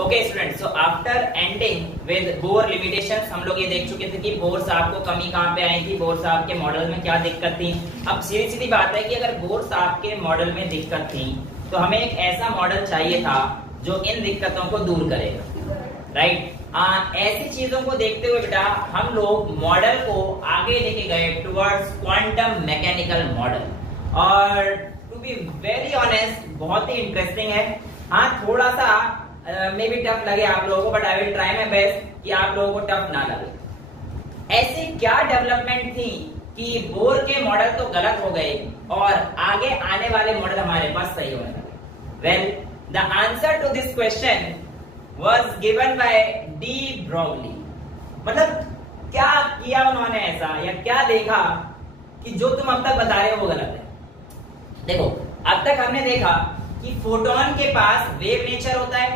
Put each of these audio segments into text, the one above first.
Okay students, so after ending with bore limitations हम लोग ये देख चुके थे कि बोर साहब को कमी कहाँ पे आई थी, बोर साहब के मॉडल में क्या दिक्कत थी। अब सीधी सीधी बात है कि अगर बोर साहब के मॉडल में दिक्कत थी तो हमें एक ऐसा मॉडल चाहिए था जो इन दिक्कतों को दूर करेगा, राइट। ऐसी चीजों को देखते हुए बेटा हम लोग मॉडल को आगे लेके गए टुवर्ड्स क्वांटम मैकेनिकल मॉडल, और टू बी वेरी ऑनेस्ट बहुत ही इंटरेस्टिंग है। हाँ, थोड़ा सा मे बी टफ लगे आप लोगों को, but I will try my best कि आप लोगों को टफ ना लगे। ऐसी क्या डेवलपमेंट थी कि बोर के मॉडल तो गलत हो गए और आगे आने वाले मॉडल हमारे पास सही होने लगे। Well, the answer to this question was given by de Broglie. मतलब क्या किया उन्होंने ऐसा, या क्या देखा कि जो तुम अब तक बता रहे हो वो गलत है। देखो, अब तक हमने देखा कि फोटोन के पास वेव नेचर होता है,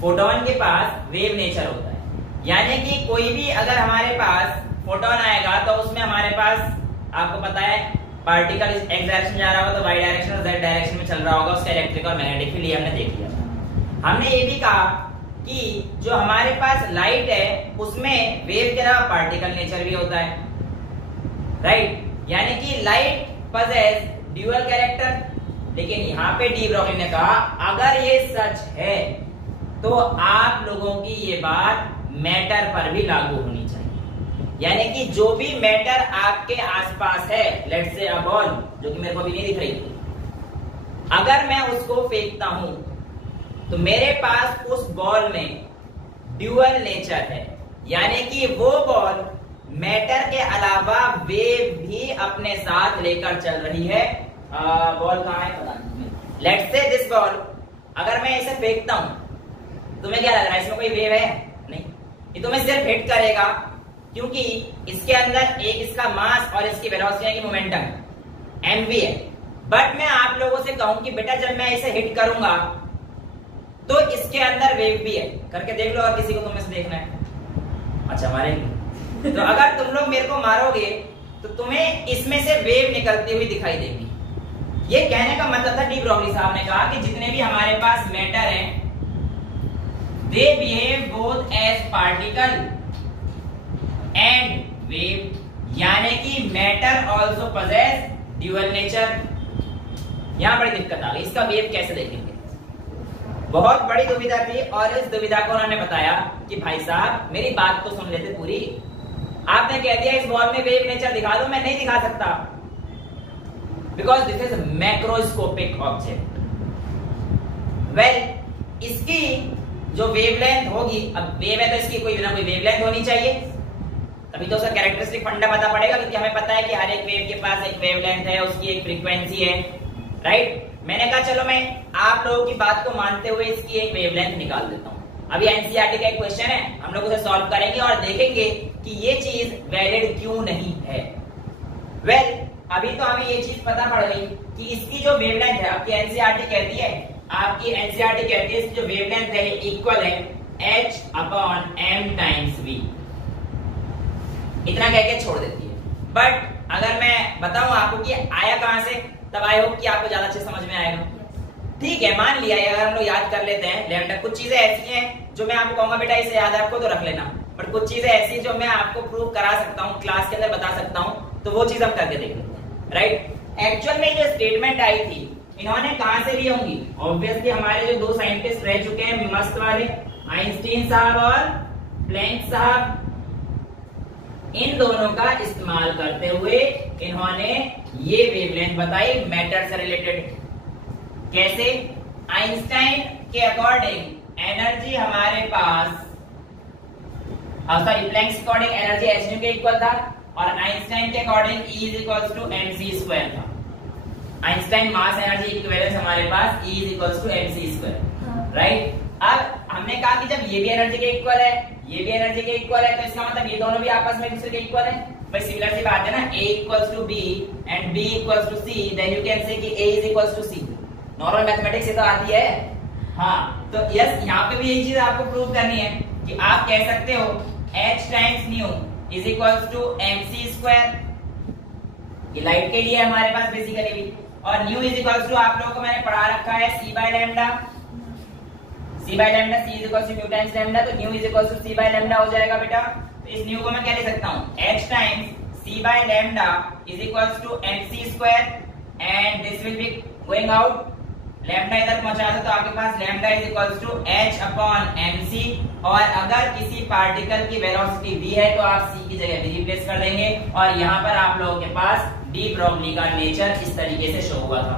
फोटोन के पास वेव नेचर होता है, यानी कि कोई भी अगर हमारे पास फोटोन आएगा तो उसमें हमारे पास आपको पता है पार्टिकल इस एक्स डायरेक्शन जा रहा होगा तो वाई डायरेक्शन और जेड डायरेक्शन में चल रहा होगा, उसका इलेक्ट्रिक और मैग्नेटिक फील्ड हमने देख लिया। हमने ये भी कहा कि जो हमारे पास लाइट है उसमें वेव के अलावा पार्टिकल नेचर भी होता है, राइट, यानी कि लाइट पजेस ड्यूअल कैरेक्टर। लेकिन यहाँ पे डी ब्रोगली ने कहा अगर ये सच है तो आप लोगों की ये बात मैटर पर भी लागू होनी चाहिए, यानी कि जो भी मैटर आपके आसपास है, लेट्स से अ बॉल जो कि मेरे को अभी नहीं दिख रही, अगर मैं उसको फेंकता हूं तो मेरे पास उस बॉल में ड्यूअल नेचर है, यानी कि वो बॉल मैटर के अलावा वेव भी अपने साथ लेकर चल रही है। बॉल कहाँ है पता नहीं, लेट्स से दिस बॉल, अगर मैं इसे फेंकता हूं तुम्हें क्या लग रहा है इसमें कोई वेव है? नहीं, ये तुम्हें सिर्फ हिट करेगा क्योंकि इसके अंदर एक इसका मास और इसकी वेलोसिटी की मोमेंटम mv है। बट मैं आप लोगों से कहूं कि बेटा जब मैं इसे हिट करूंगा तो इसके अंदर वेव भी है, करके देख लो अगर किसी को तुम्हें से देखना है। अच्छा, मारेंगे तो अगर तुम लोग मेरे को मारोगे तो तुम्हें इसमें से वेव निकलती हुई दिखाई देगी। ये कहने का मतलब था, डी ब्रोगली साहब ने कहा कि जितने भी हमारे पास मैटर हैं they behave both as particle and wave, यानी कि matter also possess dual nature. यहां बड़ी दिक्कत आ गई, इसका वेव कैसे देखेंगे, बहुत बड़ी दुविधा थी। और इस दुविधा को उन्होंने बताया कि भाई साहब मेरी बात तो सुन लेते पूरी। आपने कह दिया इस बॉल में वेव नेचर दिखा दो, मैं नहीं दिखा सकता because this is macroscopic object. Well, इसकी जो वेवलेंथ होगी, अब वेव है तो इसकी कोई ना कोई वेवलेंथ होनी चाहिए, तभी तो उसका कैरेक्टरिस्टिक फंडा पता पड़ेगा, क्योंकि हमें पता है कि हर एक वेव के पास एक वेवलेंथ है, उसकी एक फ्रीक्वेंसी है, राइट। मैंने कहा चलो मैं आप लोगों की बात को मानते हुए इसकी एक वेवलेंथ निकाल देता हूं। अभी एनसीईआरटी का एक क्वेश्चन है, हम लोग उसे सॉल्व करेंगे और देखेंगे कि ये चीज वैलिड क्यों नहीं है। वेल, अभी तो हमें ये चीज पता पड़ गई कि इसकी जो वेवलेंथ है, आपकी एनसीईआरटी कहती है, आपकी एनसीईआरटी कहती है इसकी जो वेवलेंथ है इक्वल है h/m टाइम्स v। इतना कह के छोड़ देती है। बट अगर मैं बताऊं आपको कि आया कहां से, तब आई होप कि आपको ज्यादा अच्छे समझ में आएगा। ठीक है, मान लिया अगर हम लोग याद कर लेते हैं लैम्डा। कुछ चीजें ऐसी हैं जो मैं आपको कहूंगा बेटा इसे याद है आपको तो रख लेना, बट कुछ चीजें ऐसी जो मैं आपको प्रूव करा सकता हूँ, क्लास के अंदर बता सकता हूँ, तो वो चीज हम करके देख लेते हैं, राइट। एक्चुअल में जो स्टेटमेंट आई थी इन्होंने कहां से ली होंगी? ऑब्वियसली हमारे जो दो साइंटिस्ट रह चुके हैं मस्त वाले, आइंस्टीन साहब और प्लैंक साहब, इन दोनों का इस्तेमाल करते हुए इन्होंने ये वेवलेंथ बताई मैटर से रिलेटेड। कैसे? आइंस्टाइन के अकॉर्डिंग एनर्जी हमारे पास, सॉरी प्लैंक के अकॉर्डिंग एनर्जी h nu के इक्वल था और आइंस्टाइन के according E is equals to mc² था। आइंस्टाइन मास एनर्जी इक्विवेलेंस हमारे पास E is equals to mc², right. अब हमने कहा कि जब ये भी एनर्जी के इक्वल है, ये भी एनर्जी के इक्वल है, तो इसका मतलब ये दोनों भी आपस में एक दूसरे के इक्वल है। भाई सिमिलर सी बात है ना, A equals to B and B equals to C, then you can say कि A is equals to C। Normal mathematics से तो आती है। हाँ, तो यस, यहाँ पे भी यही चीज आपको प्रूव करनी है कि आप कह सकते हो h times nu is equals to mc²। ये लाइट के लिए है हमारे पास बेसिकली भी, और न्यू इज इक्वल्स टू आप लोगों को मैंने पढ़ा रखा है c/λ। c by lambda, c is equal to nu times lambda, तो nu is equal to c by lambda हो जाएगा बेटा। तो इस न्यू को मैं क्या लिख सकता हूं, h times c by lambda is equal to mc square and this will be going out, lambda इधर पहुंचा दो तो आपके पास lambda is equal to h upon mc, और अगर किसी पार्टिकल की वेलोसिटी v है तो आप c की जगह v रिप्लेस कर देंगे, और यहाँ पर आप लोगों के पास डी ब्रोगली का नेचर इस तरीके से शो हुआ था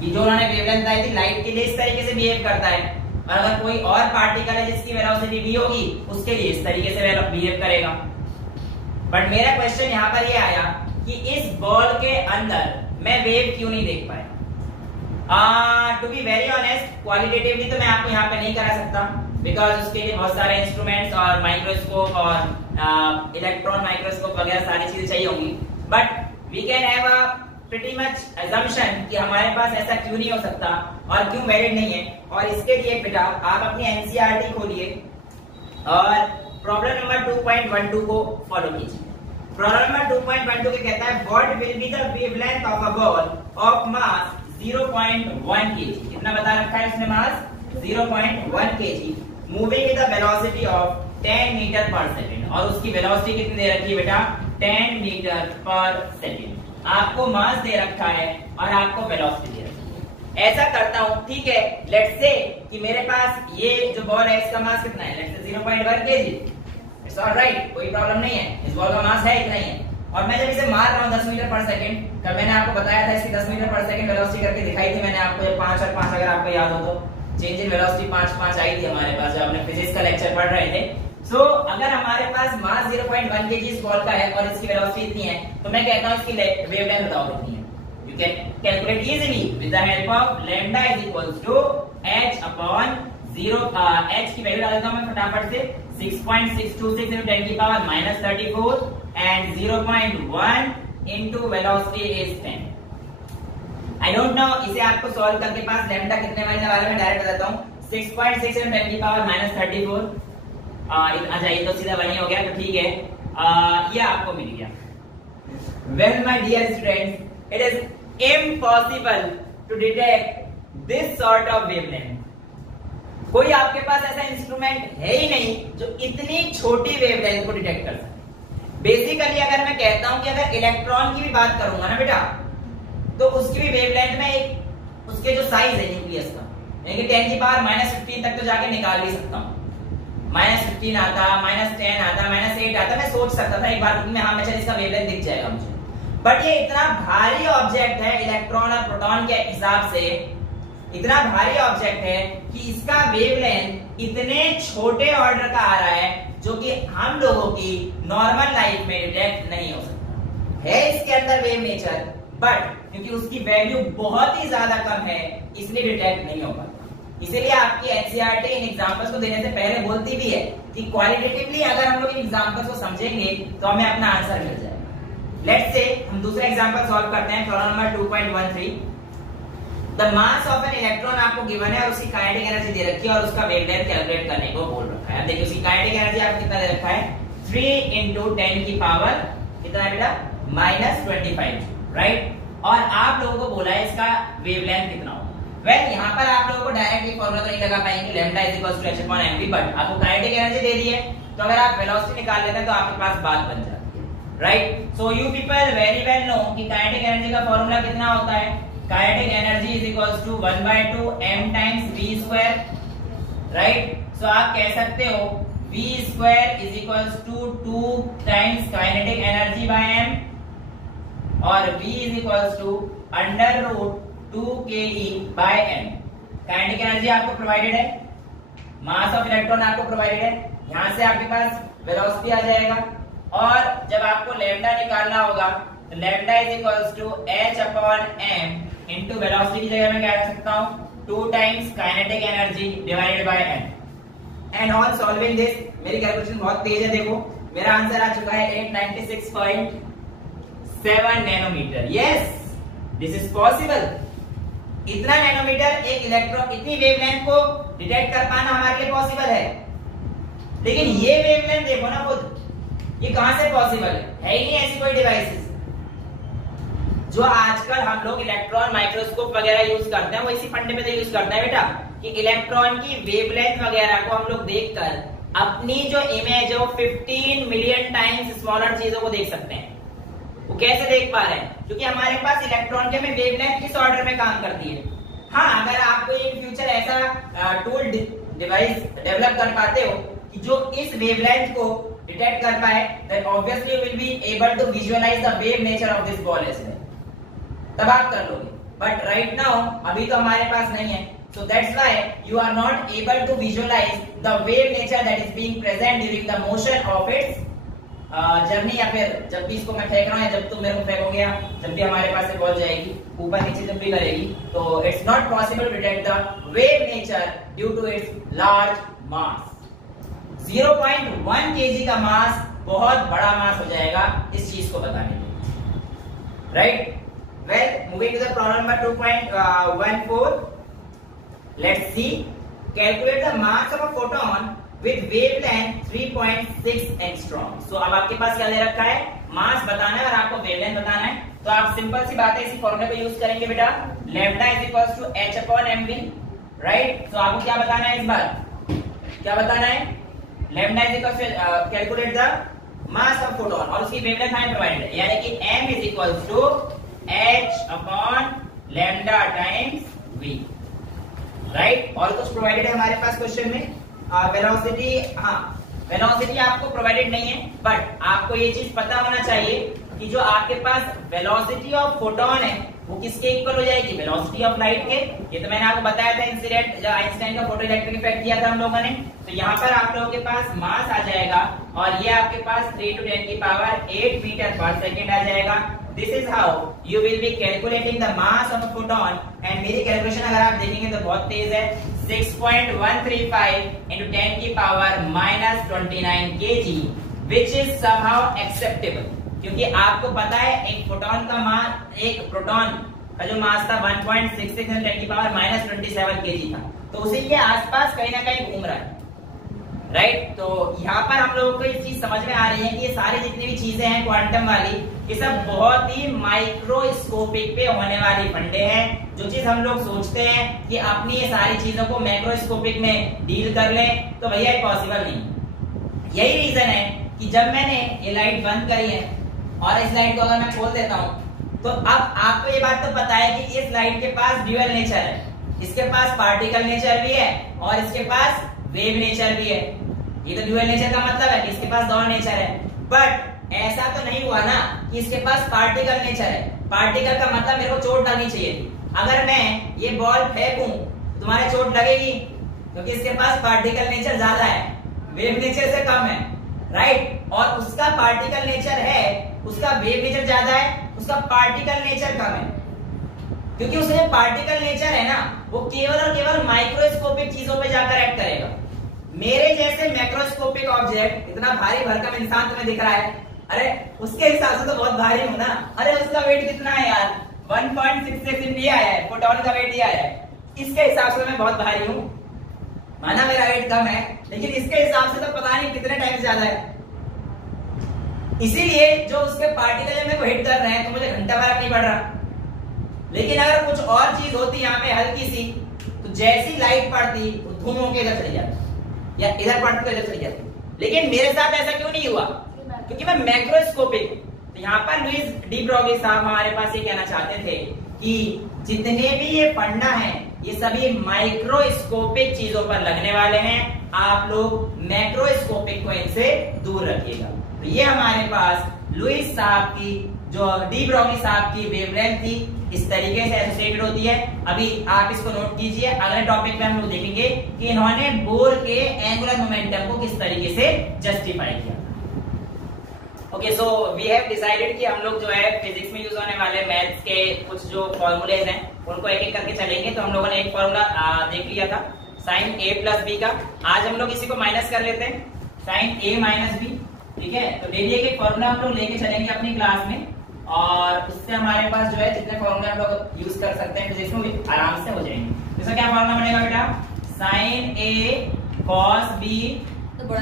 कि जो उन्होंने वेवलेंथ बताई थी लाइट के लिए इस तरीके से बिहेव करता है, और अगर कोई और पार्टिकल है जिसकी वेलोसिटी v होगी उसके लिए इस तरीके से बिहेव करेगा। बट मेरा क्वेश्चन यहाँ पर ये आया कि इस बॉल के अंदर मैं वेव क्यों नहीं देख पाया। To be very honest, qualitatively तो मैं आपको यहाँ पे नहीं करा सकता, बिकॉज उसके लिए बहुत सारे इंस्ट्रूमेंट्स और माइक्रोस्कोप और इलेक्ट्रॉन माइक्रोस्कोप वगैरह सारी चीजें चाहिए होंगी, but we can have a pretty much assumption कि हमारे पास ऐसा क्यों नहीं हो सकता और क्यों वैलिड नहीं है। और इसके लिए बेटा आप अपनी एनसीईआरटी खोलिए और प्रॉब्लम नंबर 2.12 को फॉलो कीजिए। प्रॉब्लम नंबर 2.12 के कहता है what will be the wavelength of a ball of mass 0.1 kg। कितना बता रखा है उसने, mass 0.1 kg moving with the velocity of 10 metre पर सेकंड, और उसकी वेलोसिटी कितनी दे रखी है बेटा, 10 मीटर पर सेकंड। आपको मास दे रखा है और आपको वेलोसिटी दे रखी है। ऐसा करता हूं, ठीक है, लेट्स से कि मेरे पास ये जो बॉल है इसका मास कितना है, let's say 0.1 kg, it's alright, कोई प्रॉब्लम नहीं है, इस बॉल का मास है इतना ही है, और मैं जब इसे मार रहा हूं 10 मीटर पर सेकंड, तब मैंने आपको बताया था इसकी 10 मीटर पर सेकंड वेलोसिटी करके दिखाई थी मैंने आपको, ये 5 और 5 अगर आपको याद हो तो चेंज इन वेलोसिटी 5 आई थी हमारे पास जब हमने फिजिक्स का लेक्चर पढ़ रहे थे। सो अगर हमारे पास मास 0.1 kg इस बॉल का है और इसकी वेलोसिटी इतनी है, तो मैं कहता हूं इसकी वेवलेंथ बताओ कितनी है। You can calculate easily with the help of lambda is equals to h upon 0, h की वैल्यू डाल देता हूं मैं फटाफट से, 6.626 into 10 की power -34 and 0.1 into velocity is 10। I don't know, इसे आपको सॉल्व करके पास लैम्डा कितने वाले बारे में डायरेक्ट बताता हूं, 6.6 into 10 की पावर -34, अच्छा ये तो सीधा वही हो गया, तो ठीक है, ये आपको मिल गया। Well my dear students, it is impossible to detect this sort of wavelength। कोई आपके पास ऐसा इंस्ट्रूमेंट है ही नहीं जो इतनी छोटी वेवलेंथ को डिटेक्ट कर सके। बेसिकली अगर मैं कहता हूं कि अगर इलेक्ट्रॉन की भी बात करूंगा ना बेटा, तो उसकी भी वेवलेंथ में एक उसके जो साइज है न्यूक्लियस का, यानी कि 10 की पावर -15 तक तो जाके निकाल भी सकता हूं, -15 आता, -10 आता, -8 आता, मैं सोच सकता था एक बार में, हाँ चल इसका वेवलेंथ दिख जाएगा मुझे। बट ये इतना भारी ऑब्जेक्ट है इलेक्ट्रॉन और प्रोटॉन के हिसाब से, इतना भारी ऑब्जेक्ट है कि इसका वेवलेंथ इतने छोटे ऑर्डर का आ रहा है जो कि हम लोगों की नॉर्मल लाइफ में डिटेक्ट नहीं हो सकता है। इसके अंदर वेव नेचर, बट क्योंकि उसकी वैल्यू बहुत ही ज्यादा कम है इसलिए डिटेक्ट नहीं हो पाता। इसीलिए आपकी एनसीईआरटी इन एग्जांपल्स को देने से पहले बोलती भी है कि क्वालिटेटिवली अगर हम लोग इन एग्जांपल्स को समझेंगे तो हमें अपना आंसर मिल जाएगा। लेट्स से हम दूसरा एग्जांपल सॉल्व करते हैं, problem number 2.13। The mass of an electron आपको गिवन है और उसकी काइनेटिक एनर्जी दे रखी है और उसका वेवलेंथ कैलकुलेट करने को बोल रखा है। देखिए उसकी काइनेटिक एनर्जी आपको कितना दे रखा है, 3 into 10 की पावर कितना है बेटा, -25, राइट। और आप लोगों को बोला है इसका वेवलेंथ कितना होगा। वेल यहाँ पर आप लोगों को डायरेक्टली फॉर्मूला तो नहीं लगा पाएंगे, lambda is equal to h upon mv, but आपको काइनेटिक एनर्जी दे दी है तो अगर आप वेलोसिटी निकाल लेते हैं तो आपके पास बात बन जाती है, right. So you people very well know कि काइनेटिक एनर्जी का फॉर्मूला कितना होता है, kinetic energy is equals to 1/2 m times v square, right. So आप कह सकते हो v square is equals to 2 times kinetic energy by m, और v is equals to √2ke by m। Kinetic energy आपको provided है, mass of electron आपको provided है, यहां से आपके पास वेलोसिटी आ जाएगा, और जब आपको लैम्डा निकालना होगा तो lambda is equals to h upon m into velocity की जगह मैं क्या रख सकता हूं, 2 times kinetic energy divided by m। And on solving this, मेरी कैलकुलेशन बहुत तेज है, देखो मेरा आंसर आ चुका है 896.7 nanometre. Yes, this is possible. इतना नैनोमीटर एक इलेक्ट्रॉन, इतनी वेवलेंथ को डिटेक्ट कर पाना हमारे लिए पॉसिबल है, लेकिन ये वेवलेंथ देखो ना खुद, ये कहां से पॉसिबल है ही नहीं ऐसी कोई डिवाइसेस। जो आजकल हम लोग इलेक्ट्रॉन माइक्रोस्कोप वगैरह यूज करते हैं वो इसी फंडे पे तो यूज करते हैं बेटा, कि इलेक्ट्रॉन की वेवलेंथ वगैरह को हम लोग देखकर अपनी जो इमेज है वो 15 मिलियन टाइम्स स्मॉलर चीजों को देख सकते हैं। वो कैसे देख पा रहे हैं? क्योंकि हमारे पास इलेक्ट्रॉन के में वेवलेंथ किस ऑर्डर में काम करती है। हाँ, अगर आप कोई इन फ्यूचर ऐसा टूल डिवाइस डेवलप कर पाते हो कि जो इस वेवलेंथ को डिटेक्ट कर पाए, then obviously you will be able to visualize the wave nature of this ball as well. तब आप कर लोगे, but right now अभी तो हमारे पास नहीं है, so that's why you are not able to visualize the wave nature that is being present during the motion of its journey, या फिर जब भी इसको मैं फेंक रहा हूँ, जब तुम मेरे को फेंकोगे, जब भी हमारे पास से बॉल जाएगी ऊपर नीचे जब भी करेगी, तो it's not possible to detect the wave nature due to its large mass. 0.1 kg का मास बहुत बड़ा मास हो जाएगा इस चीज को बताने में, right? Well, moving to the problem number 2.14, let's see, calculate the mass of a photon with wavelength 3.6 angstrom. So अब आपके पास क्या दे रखा है? मास बताना है और आपको वेवलेंथ बताना है। तो आप सिंपल सी बात है, इसी फॉर्मूले को यूज करेंगे बेटा, lambda is equals to h upon mv, right? तो आपको क्या बताना है इस बार? क्या बताना है? Lambda is equals to calculate the mass of photon और उसकी वेवलेंथ हमें प्रोवाइडेड है, यानी कि m is equals to h upon lambda times v, right? और कुछ प्रोवाइडेड है हमारे पास क्वेश्चन में। वेलोसिटी, हाँ, वेलोसिटी आपको प्रोवाइडेड नहीं है, बट आपको ये चीज पता होना चाहिए कि जो आपके पास वेलोसिटी ऑफ फोटोन है वो किसके इक्वल हो जाएगी? वेलोसिटी ऑफ लाइट के। ये तो मैंने आपको बताया था इंसिडेंट, जब आइंस्टाइन का फोटो इलेक्ट्रिक इफेक्ट किया था हम लोगों ने। तो यहाँ पर आप लोगों के पास मास आ जाएगा और ये आपके पास 3 to 10 की पावर 8 मीटर पर सेकेंड आ जाएगा। This is how you will B calculating the mass of a photon. And मेरी कैलकुलेशन अगर आप देखेंगे तो बहुत तेज है, 6.135 into 10 की power -29 kg, which is somehow acceptable, क्योंकि आपको पता है एक फोटोन का मास, एक प्रोटॉन का जो मास था 1.66 into 10 की पावर -27 kg था, तो उसी के आसपास कहीं ना कहीं घूम रहा है, राइट? तो यहाँ पर हम लोगों को ये चीज समझ में आ रही है कि ये सारी जितनी भी चीजें हैं क्वांटम वाली, ये सब बहुत ही माइक्रोस्कोपिक पे होने वाली फंडे हैं। जो चीज हम लोग सोचते हैं कि अपनी ये सारी चीजों को मैक्रोस्कोपिक में डील कर लें, तो भैया पॉसिबल नहीं। यही रीजन है कि जब मैंने ये लाइट बंद करी है और इस लाइट को अगर मैं खोल देता हूँ, तो अब आपको ये बात तो पता है कि इस लाइट के पास ड्यूअल नेचर है, इसके पास पार्टिकल नेचर भी है और इसके पास वेव नेचर भी है। ये तो ड्यूअल नेचर का मतलब है कि इसके पास दोनों नेचर है, बट ऐसा तो नहीं हुआ ना कि इसके पास पार्टिकल नेचर है। पार्टिकल का मतलब मेरे को चोट लगनी चाहिए थी। अगर मैं ये बॉल फेंकूं तो तुम्हारे चोट लगेगी, क्योंकि इसके पास पार्टिकल नेचर ज्यादा है, वेव नेचर से कम है, राइट? और उसका पार्टिकल नेचर है, उसका वेव नेचर ज्यादा है, उसका पार्टिकल नेचर कम है। क्योंकि उसमें पार्टिकल नेचर है ना, वो केवल और केवल माइक्रोस्कोपिक चीजों पे जाकर एक्ट करेगा। मेरे जैसे मैक्रोस्कोपिक ऑब्जेक्ट, इतना भारी भरकम इंसान तुम्हें दिख रहा है, अरे उसके हिसाब से तो बहुत भारी हूं ना। अरे उसका वेट कितना है यार? 1.66 इंच आया है, फोटोन का वेट ये आया है, इसके हिसाब से मैं बहुत भारी हूं। माना मेरा वेट कम है, लेकिन इसके हिसाब से तो पता नहीं कितने टाइम ज्यादा है। इसीलिए जो उसके पार्टिकल मेरे को हिट कर रहे हैं तो मुझे घंटा फर्क नहीं पड़ रहा। लेकिन अगर कुछ और चीज होती यहाँ पे हल्की सी, तो जैसी लाइट पड़ती वो धूम होकर इधर चली जाती, या इधर पड़ती तो इधर चली जाती। लेकिन मेरे साथ ऐसा क्यों नहीं हुआ? क्योंकि मैं मैक्रोस्कोपिक। तो यहाँ पर लुईस डी ब्रोगली साहब हमारे पास ये कहना चाहते थे कि जितने भी ये फंडा है ये सभी माइक्रोस्कोपिक चीजों पर लगने वाले हैं, आप लोग मैक्रोस्कोपिक को इनसे दूर रखिएगा। तो ये हमारे पास लुईस साहब की, जो डी ब्रोगली साहब की वेवलेंथ थी, इस तरीके से एसोसिएटेड होती है। अभी आप इसको नोट कीजिए, अगले टॉपिक में हम लोग देखेंगे कि इन्होंने बोर के एंगुलर मोमेंटम को किस तरीके से जस्टिफाई किया। Okay, so we have decided कि हम लोग जो है फिजिक्स में यूज होने वाले मैथ्स के कुछ जो फॉर्मूलेज हैं उनको एक एक करके चलेंगे। तो हम लोगों ने एक फॉर्मूला देख लिया था साइन a प्लस बी का। आज हम लोग इसी को माइनस कर लेते हैं, साइन a माइनस बी, ठीक है? तो डेली एक फॉर्मूला हम लोग लेके चलेंगे अपनी क्लास में, और उससे हमारे पास जो है जितने फॉर्मूले हम लोग यूज कर सकते हैं फिजिक्स में आराम से हो जाएंगे। इसका क्या फॉर्मूला बनेगा बेटा? Sine a cos b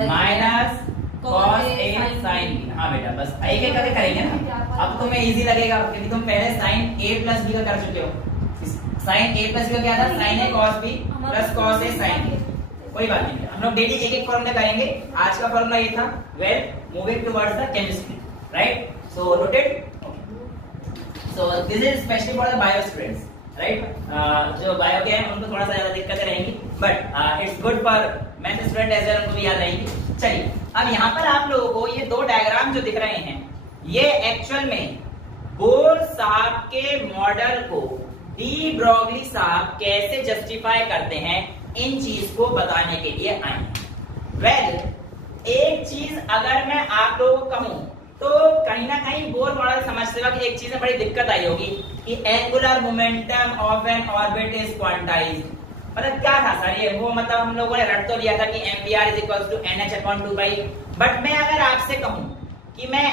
minus cos a sine b। हाँ बेटा, बस एक एक करके करेंगे ना, अब तुम्हें इजी लगेगा क्योंकि तुम पहले साइन a प्लस b का कर चुके हो। साइन ए प्लस बी का क्या था, sign A cos B plus cos A sign ए। कोई बात नहीं, हम लोग डेली एक एक फॉर्मूला करेंगे। आज का फॉर्मूला ये था, well moving towards the chemistry, right? So noted. So this is specially for the bio students, right? जो बायो के हैं उनको थोड़ा सा ज्यादा दिक्कतें रहेंगी, but it's good for math student as well, उनको भी याद रहेगी। चलिए, अब यहाँ पर आप लोगों को ये दो डायग्राम जो दिख रहे हैं, ये एक्चुअल में बोर साहब के मॉडल को डी ब्रोगली साहब कैसे जस्टिफाई करते हैं, इन चीज को बताने के लिए आए हैं। वेल, एक चीज अगर मैं आप लोगों को कहूं तो कहीं ना कहीं बोर मॉडल समझते वक्त एक चीज में बड़ी दिक्कत आई होगी कि angular momentum of N orbit is quantized. मतलब क्या था सर ये, वो मतलब हम लोगों ने रट तो लिया था कि mvr is equals to nh/2 pi, but मैं अगर आपसे कहूं कि मैं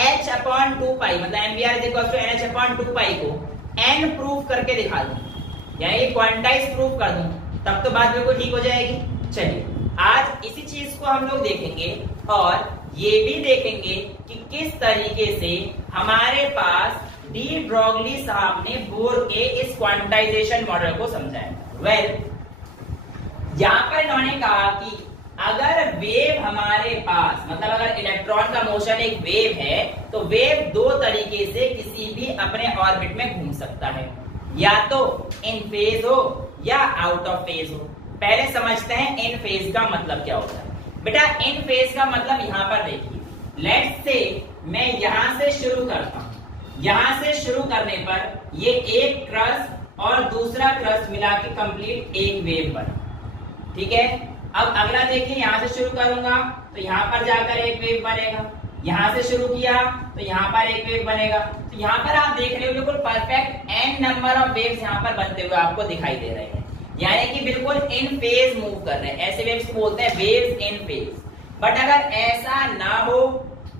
h/2 पाई मतलब mvr is equals to nh/2 पाई को n प्रूफ करके दिखा दूं, यानी क्वांटाइज प्रूफ कर दूं, तब तो बात बिल्कुल ठीक हो जाएगी। चलिए, आज इसी चीज को हम लोग देखेंगे और ये भी देखेंगे कि किस तरीके से हमारे पास डी ब्रोगली साहब ने बोर के इस क्वांटाइजेशन मॉडल को समझाया। वेल, यहां पर इन्होंने कहा कि अगर वेव हमारे पास मतलब अगर इलेक्ट्रॉन का मोशन एक वेव है, तो वेव दो तरीके से किसी भी अपने ऑर्बिट में घूम सकता है, या तो इन फेज हो या आउट ऑफ फेज हो। पहले समझते हैं इन फेज का मतलब क्या होता है। बेटा, इन फेज का मतलब यहां पर देखिए, लेट्स से मैं यहां से शुरू करता हूं, यहां से शुरू करने पर ये एक क्रस्ट और दूसरा क्रस्ट मिला के कंप्लीट एक वेव बना, ठीक है? अब अगला देखिए, यहां से शुरू करूंगा तो यहां पर जाकर एक वेव बनेगा, यहां से शुरू किया तो यहां पर एक वेव बनेगा। तो यहां पर आप देख रहे हो बिल्कुल perfect n number of waves यहां पर बनते हुए आपको दिखाई दे रहे हैं, यानी कि बिल्कुल इन फेज मूव कर रहे हैं। ऐसे वेव्स को बोलते हैं वेव्स इन फेज। बट अगर ऐसा ना हो,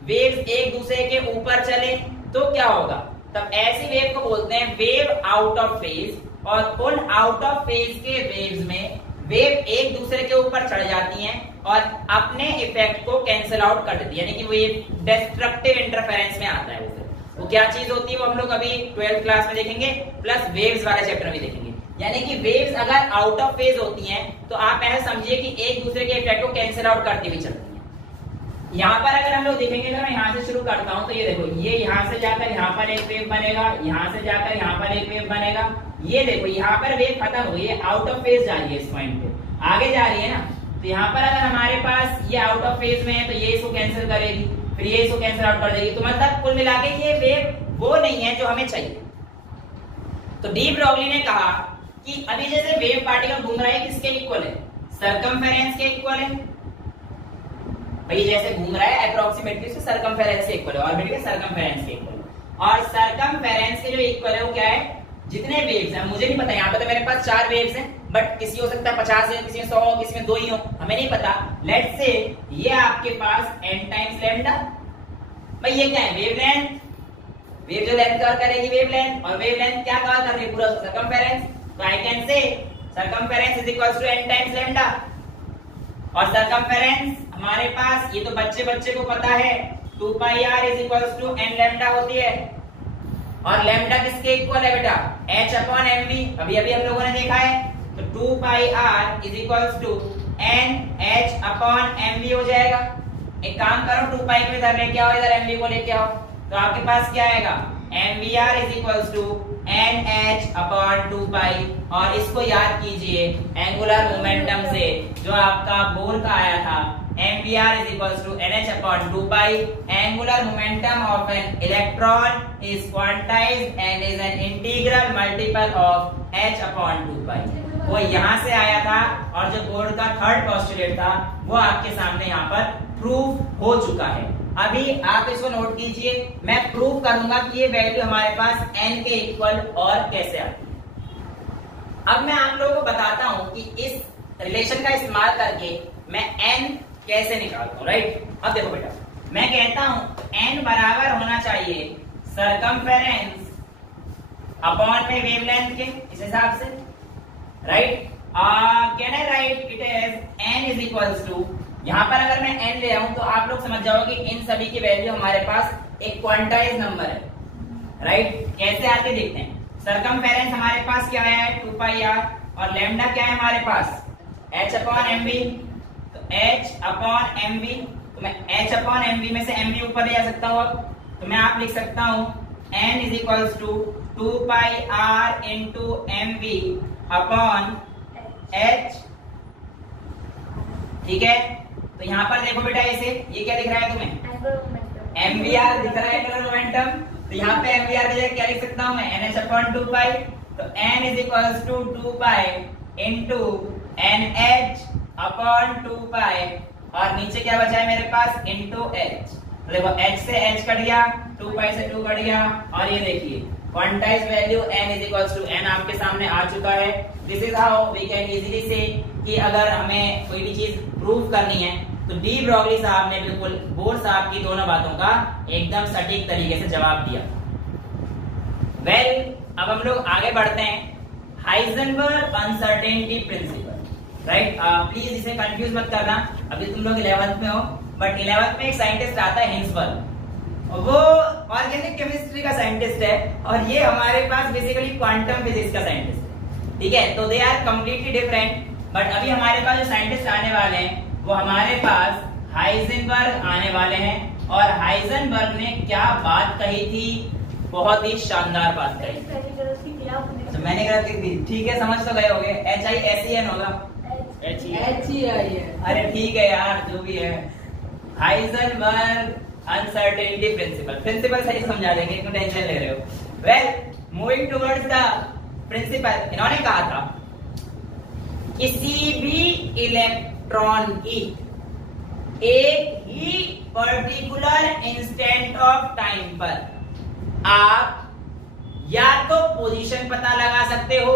वेव्स एक दूसरे के ऊपर चले, तो क्या होगा? तब ऐसी वेव को बोलते हैं वेव आउट ऑफ फेज, और उन आउट ऑफ फेज के वेव्स में वेव एक दूसरे के ऊपर चढ़ जाती हैं और अपने इफेक्ट को कैंसिल आउट कर देती है, यानी कि वेव डिस्ट्रक्टिव इंटरफेरेंस में आता है। वो क्या चीज होती है वो हम लोग अभी 12th क्लास में देखेंगे, प्लस वेव्स वाले चैप्टर में देखेंगे। यानी कि वेव्स अगर आउट ऑफ फेज होती हैं तो आप ऐसा समझिए कि एक दूसरे के इफेक्ट को कैंसिल आउट करती हुई चलती हैं। यहाँ पर अगर हम लोग देखेंगे तो मैं यहाँ से शुरू करता हूँ, तो ये देखो, ये यहाँ से जाकर यहाँ पर एक वेव बनेगा, यहाँ से जाकर यहाँ पर एक वेव बनेगा। ये देखो, यहाँ पर वेव खत्म हो गई, आउट ऑफ फेज जा रही है, इस पॉइंट पे आगे जा रही है ना। तो यहाँ पर अगर हमारे पास ये आउट ऑफ फेज में है तो ये इसको कैंसिल करेगी, फिर ये इसको कैंसिल आउट कर देगी। तो मतलब कुल मिला के ये वेव वो नहीं है जो हमें चाहिए। तो डी ब्रोगली ने कहा कि अभी जैसे वेव पार्टिकल घूम रहा है, किसके इक्वल है? सरकमफेरेंस के इक्वल है। भाई जैसे घूम रहा है अप्रोक्सीमेटली उसके सरकमफेरेंस के इक्वल है, ऑर्बिट के सरकमफेरेंस के इक्वल है। और सरकमफेरेंस के जो इक्वल है वो क्या है? जितने वेव्स हैं, मुझे नहीं पता, यहाँ पे तो मेरे पास 4 वेव्स हैं, बट किसी हो सकता है 50 है, किसी में 100 हो, किसी में 2 ही हो, हमें नहीं पता। लेट्स से ये आपके पास n टाइम्स लैम्डा। भाई ये क्या है? वेवलेंथ। वेव जो लेंथ कवर करेगी वेवलेंथ, और वेवलेंथ क्या कवर कर रही है? पूरा सरकमफेरेंस। तो I can say circumference is equals to n times lambda. और सरकमफेरेंस हमारे पास, ये तो बच्चे को पता है, 2 pi r is equals to n lambda होती है। और लैम्डा किसके इक्वल है बेटा? h upon mv। अभी अभी हम लोगों ने देखा है। तो 2 pi r is equals to n h upon mv हो जाएगा। एक काम करो, 2 पाई को इधर लेके आओ, इधर mv को लेके आओ, तो आपके पास क्या आएगा? mvr is equals to nh upon 2 pi. और इसको याद कीजिए एंगुलर मोमेंटम से, जो आपका बोर का आया था, mvr is equals to nh upon 2 pi. Angular momentum of an electron is quantized and is an integral multiple of h upon 2 pi. वो यहाँ से आया था, और जो बोर का थर्ड पोस्टुलेट था वो आपके सामने यहाँ पर प्रूफ हो चुका है। अभी आप इसको नोट कीजिए, मैं प्रूफ करूंगा कि ये वैल्यू हमारे पास n के इक्वल और कैसे आती है। अब मैं आप लोगों को बताता हूं कि इस रिलेशन का इस्तेमाल करके मैं n कैसे निकालता हूं, राइट? अब देखो बेटा, मैं कहता हूं n बराबर होना चाहिए सरकमफेरेंस अपॉन में वेवलेंथ के, इस हिसाब से, right? Can I write it as n is equals to, यहां पर अगर मैं n ले आऊं तो आप लोग समझ जाओगे इन सभी की वैल्यू हमारे पास एक क्वांटाइज नंबर है, राइट? कैसे आते देखते हैं। सरकमफेरेंस हमारे पास क्या है 2 पाई r और लैम्डा क्या है हमारे पास h अपॉन mv। तो h अपॉन mv, तो मैं h अपॉन mv में से mv ऊपर ले जा सकता हूँ। अब तो मैं आप लिख सकता हूँ n is equals to 2 pi r into mv upon h। ठीक है, तो यहाँ पर देखो बेटा ऐसे ये क्या दिख रहा है तुम्हें mvr दिख रहा है, एंगुलर मोमेंटम। तो यहाँ पे mvr की जगह क्या लिख सकता हूँ मैं nh अपॉन 2 पाई। तो n is equals to 2 pi into nh upon 2 pi और नीचे क्या बचा है मेरे पास इंटू h। देखो h से h कट गया, 2 पाई से 2 कट गया और ये देखिए quantize value n is equals to n आपके सामने आ चुका है। This is how we can easily say कि अगर हमें कोई भी चीज प्रूव करनी है तो डी ब्रोगली साहब ने बिल्कुल बोर साहब की दोनों बातों का एकदम सटीक तरीके से जवाब दिया। अब हम लोग आगे बढ़ते हैं। Heisenberg uncertainty principle, right. Please इसे कंफ्यूज मत करना, अभी तुम लोग 11th में हो, बट 11th में एक साइंटिस्ट आता है हिंसबर्ग, वो ऑर्गेनिक केमिस्ट्री का साइंटिस्ट है और ये हमारे पास बेसिकली क्वांटम फिजिक्स का साइंटिस्ट है। ठीक है, तो they are completely different. But अभी हमारे पास जो साइंटिस्ट आने वाले हैं वो हमारे पास हाइजेनबर्ग आने वाले हैं। और हाइजेनबर्ग ने क्या बात कही थी, बहुत ही शानदार बात कही। तो मैंने कहा कि ठीक है, समझ तो गए होंगे, HISEN होगा, HEIN। अरे ठीक है यार, जो भी है। हाइजेनबर्ग अनसर्टेनिटी प्रिंसिपल सही समझा देंगे, क्यों टेंशन ले रहे हो। Well, moving towards the principle, इन्होंने कहा था किसी भी इलेक्ट्रॉन की एक ही पर्टिकुलर इंस्टेंट ऑफ टाइम पर आप या तो पोजीशन पता लगा सकते हो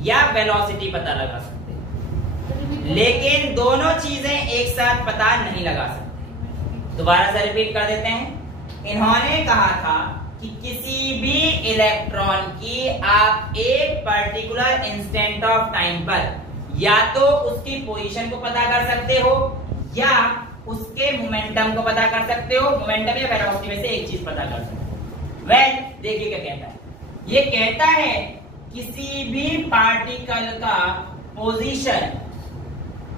या वेलोसिटी पता लगा सकते हो, लेकिन दोनों चीजें एक साथ पता नहीं लगा सकते। दोबारा से रिपीट कर देते हैं। इन्होंने कहा था कि किसी भी इलेक्ट्रॉन की आप एक पर्टिकुलर इंस्टेंट ऑफ टाइम पर या तो उसकी पोजीशन को पता कर सकते हो या उसके मोमेंटम को पता कर सकते हो, मोमेंटम या वेलोसिटी में से एक चीज पता कर सकते हो। वेल, देखिए क्या कहता है। ये कहता है किसी भी पार्टिकल का पोजीशन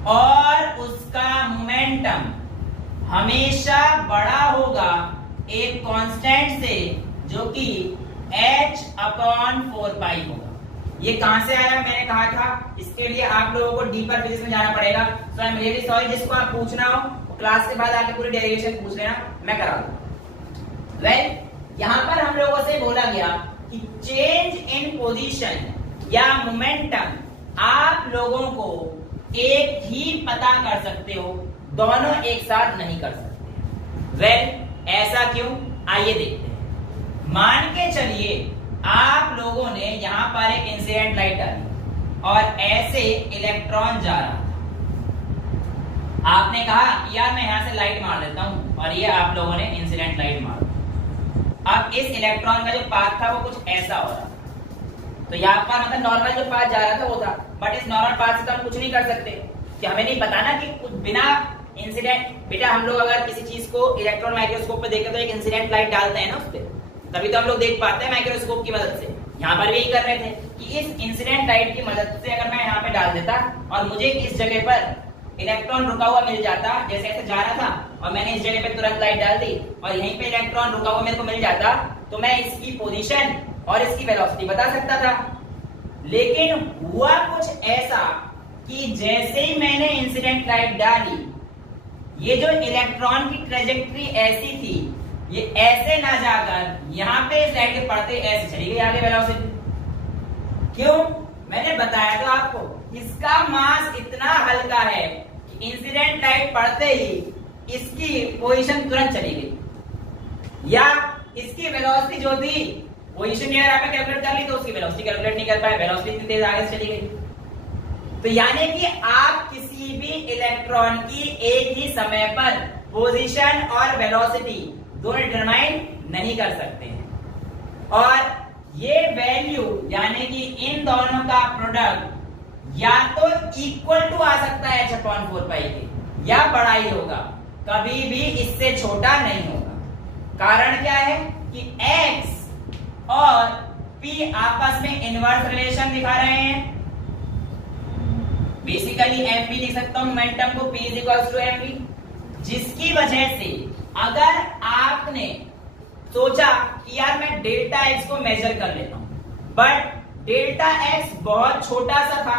और उसका मोमेंटम हमेशा बड़ा होगा एक कांस्टेंट से जो कि h अपॉन 4 पाई होगा। ये कहां से आया, मैंने कहा था इसके लिए आप लोगों को डीपर फिजिक्स में जाना पड़ेगा। सो आई एम रियली सॉरी, जिसको आप पूछना हो क्लास के बाद आके पूरी डेरिवेशन पूछ लेना, मैं करा दूंगा। वेल, यहां पर हम लोगों से बोला गया कि चेंज इन पोजीशन या मोमेंटम आप लोगों को एक ही पता कर सकते हो, दोनों एक साथ नहीं कर सकते। वेल, ऐसा क्यों, आइए देखते हैं। मान के चलिए आप लोगों ने यहां पर एक इंसिडेंट लाइट डाली और ऐसे इलेक्ट्रॉन जा रहा था। आपने कहा यार मैं यहां से लाइट मार देता हूं और ये आप लोगों ने इंसिडेंट लाइट मार दी। अब इस इलेक्ट्रॉन का जो पाथ था वो कुछ ऐसा हो रहा था। तो यहाँ पर मतलब नॉर्मल जो पाथ जा रहा था वो था, बट इस नॉर्मल पाथ से तो हम कुछ नहीं कर सकते कि हमें नहीं पता ना कि कुछ बिना इंसिडेंट। बेटा हम लोग अगर किसी चीज को इलेक्ट्रॉन माइक्रोस्कोप पे देखें तो एक इंसिडेंट लाइट डालते हैं ना उस पर, तभी तो हम लोग देख पाते हैं माइक्रोस्कोप की मदद से। यहाँ पर भी यही कर रहे थे कि इस इंसिडेंट लाइट की मदद से अगर मैं यहाँ पे डाल देता और मुझे इस जगह पर इलेक्ट्रॉन रुका हुआ मिल जाता, जैसे ऐसे जा रहा था और मैंने इस जगह पे तुरंत लाइट डाल दी और यहीं पे इलेक्ट्रॉन रुका हुआ मेरे को मिल जाता, तो मैं इसकी पोजीशन और इसकी वेलोसिटी बता सकता था। लेकिन हुआ कुछ ऐसा कि जैसे ही मैंने इंसिडेंट लाइट डाली, ये जो इलेक्ट्रॉन की ट्रेजेक्ट्री ऐसी थी, ये ऐसे ना जाकर यहाँ पे इस लाइट के पड़ते ऐसे चली गई आगे वेलोसिटी। क्यों? मैंने बताया तो आपको, इसका मास इतना हल्का है कि इंसिडेंट लाइट पड़ते ही इसकी पोजीशन तुरंत चली गई, या इसकी वेलोसिटी जो थी पोजीशन अगर आपने कैलकुलेट कर ली तो उसकी वेलोसिटी कैलकुलेट नहीं कर पाए, वेलोसिटी इतनी तेज आगे चली गई। तो यानी कि आप किसी भी इलेक्ट्रॉन की एक ही समय पर पोजीशन और वेलोसिटी दोनों डिटरमाइन नहीं कर सकते हैं। और ये वैल्यू यानी कि इन दोनों का प्रोडक्ट या तो इक्वल टू आ सकता है h/4 पाई के, या बड़ा ही होगा, कभी भी इससे छोटा नहीं होगा। कारण क्या है कि x और P आपस में इनवर्स रिलेशन दिखा रहे हैं। बेसिकली mv लिख सकता हूं मोमेंटम को P = mv, जिसकी वजह से अगर आपने सोचा कि यार मैं डेल्टा x को मेजर कर लेता हूं, बट डेल्टा x बहुत छोटा सा था,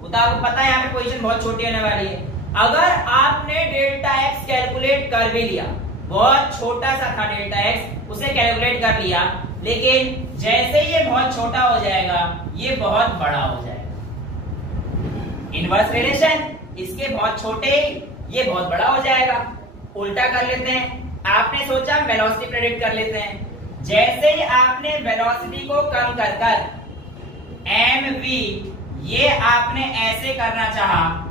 वो तो आपको पता है यहाँ पे पोजीशन बहुत छोटी होने वाली है। अगर आपने डेल्टा x कैलकुलेट कर भी लिया, बहुत छोटा सा था डेल्टा x, उसे कैलकुलेट कर लिया, लेकिन जैसे ये बहुत छोटा हो जाएगा ये बहुत बड़ा हो जाएगा। इनवर्स रिलेशन, इसके बहुत छोटे ये बहुत बड़ा हो जाएगा। उल्टा कर लेते हैं, आपने सोचा वेलोसिटी प्रेडिक्ट कर लेते हैं। जैसे ही आपने वेलोसिटी को कम कर कर mv ये आपने ऐसे करना चाहा,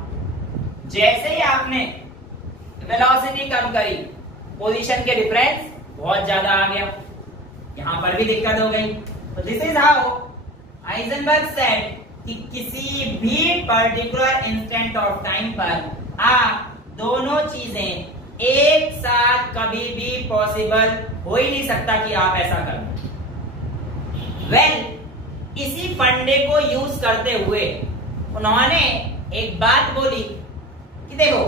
जैसे ही आपने वेलोसिटी कम करी पोजीशन के डिफरेंस बहुत ज्यादा आ गया, यहां पर भी दिक्कत हो गई। तो this is how Heisenberg said कि किसी भी पर्टिकुलर इंस्टेंट ऑफ टाइम पर आप दोनों चीजें एक साथ कभी भी पॉसिबल हो ही नहीं सकता कि आप ऐसा करें। इसी फंडे को यूज करते हुए उन्होंने एक बात बोली कि देखो,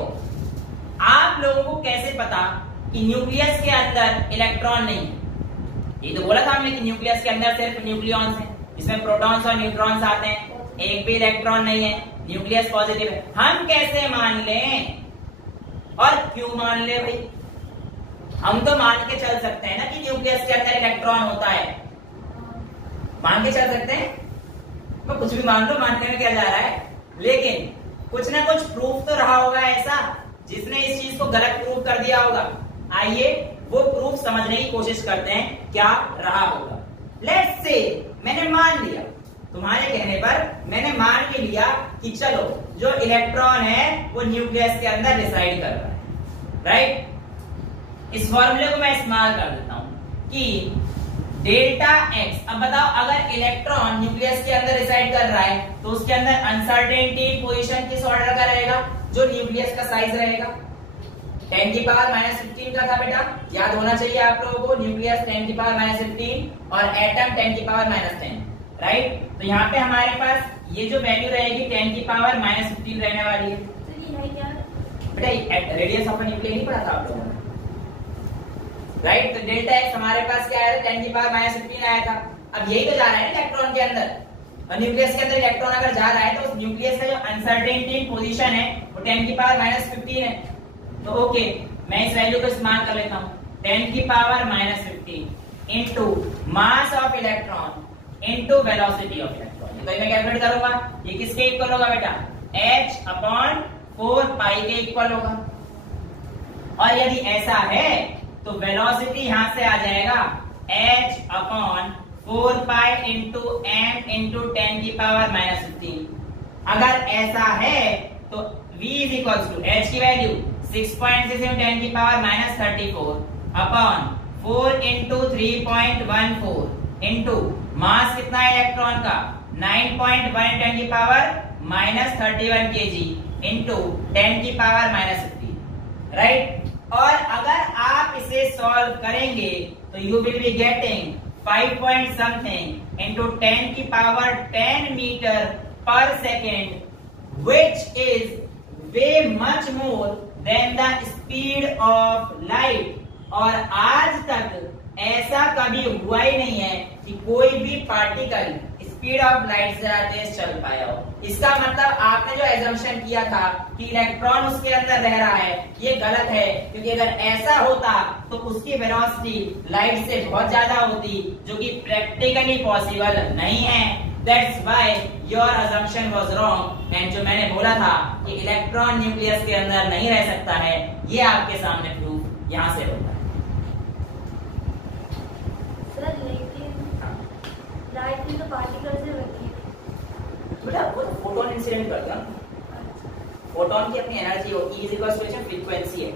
आप लोगों को कैसे पता कि न्यूक्लियस के अंदर इलेक्ट्रॉन नहीं है। ये तो बोला था हमने कि न्यूक्लियस के अंदर सिर्फ न्यूक्लियॉन्स हैं, इसमें प्रोटॉन्स और न्यूट्रॉन्स आते हैं, एक भी इलेक्ट्रॉन नहीं है, न्यूक्लियस पॉजिटिव है। हम कैसे मान लें और क्यों मान ले भाई? हम तो मान के चल सकते हैं ना कि न्यूक्लियस के अंदर इलेक्ट्रॉन होता है, मान के चल सकते हैं। तो कुछ भी मान लो, मानने में क्या जा रहा है, लेकिन कुछ ना कुछ प्रूफ तो रहा होगा ऐसा जिसने इस चीज को गलत प्रूव कर दिया होगा। आइए वो प्रूफ समझने की कोशिश करते हैं क्या रहा होगा। लेट्स से मैंने मान लिया, तुम्हारे कहने पर मैंने मान के लिया कि चलो जो इलेक्ट्रॉन है वो न्यूक्लियस के अंदर रिसाइड कर रहा है, राइट। इस फॉर्मूले को मैं इस्तेमाल कर देता हूं कि डेल्टा x, अब बताओ अगर इलेक्ट्रॉन न्यूक्लियस के अंदर रिसाइड कर रहा है तो उसके अंदर अनसर्टेनिटी पोजीशन किस ऑर्डर का रहेगा? जो न्यूक्लियस का साइज रहेगा 10⁻⁻15 का था बेटा, याद होना चाहिए आप लोगों को। न्यूक्लियस 10⁻⁻15 और एटम 10⁻⁻10, राइट। तो यहाँ पे हमारे पास ये जो वैल्यू रहेगी 10⁻⁻15 रहने वाली है। बेटा रेडियस ऑफ न्यूक्लियस नहीं पढ़ा था आप लोगों ने, राइट। तो डेल्टा x हमारे पास क्या आया था? 10⁻⁻15 आया था। अब यही तो जा रहा है ना इलेक्ट्रॉन के अंदर, और न्यूक्लियस के अंदर इलेक्ट्रॉन अगर जा रहा है तो उस न्यूक्लियस का जो अनसर्टेनिटी पोजीशन है वो 10⁻⁻15 है। तो ओके, मैं इस वैल्यू को इस्तेमाल कर लेता हूँ, 10⁻⁻15 into mass of electron into velocity of electron. तो मैं कैलकुलेट करूंगा, ये किसके इक्वल होगा बेटा? h/4π के इक्वल होगा। और यदि ऐसा है तो वेलोसिटी यहां से आ जाएगा h/4π इंटू m इंटू 10⁻⁻15। अगर ऐसा है तो v is equal to h की value 6.6 into 10⁻34 upon 4 into 3.14 into mass कितना है इलेक्ट्रॉन का? 9.1 10⁻31 kg इंटू 10⁻15, राइट। और अगर आप इसे सॉल्व करेंगे तो you will be getting 5 point something into 10⁻10 metre पर second, which is way much more than the speed of light। और आज तक ऐसा कभी हुआ ही नहीं है कि कोई भी पार्टिकल स्पीड ऑफ लाइट से तेज चल पाया हो। इसका मतलब आपने जो एजम्पशन किया था कि इलेक्ट्रॉन उसके अंदर रह रहा है, ये गलत है, क्योंकि अगर ऐसा होता तो उसकी वेलोसिटी लाइट से बहुत ज्यादा होती, जो कि प्रैक्टिकली पॉसिबल नहीं है। That's why your assumption was wrong। And जो मैंने बोला था कि इलेक्ट्रॉन न्यूक्लियस के अंदर नहीं रह सकता है, ये आपके सामने प्रूफ यहाँ से होता है। सर लेकिन लाइट में तो पार्टिकल से बनती है बेटा, वो फोटोन इंसिडेंट करता है। फोटोन की अपनी एनर्जी होती है, इज फ्रीक्वेंसी है।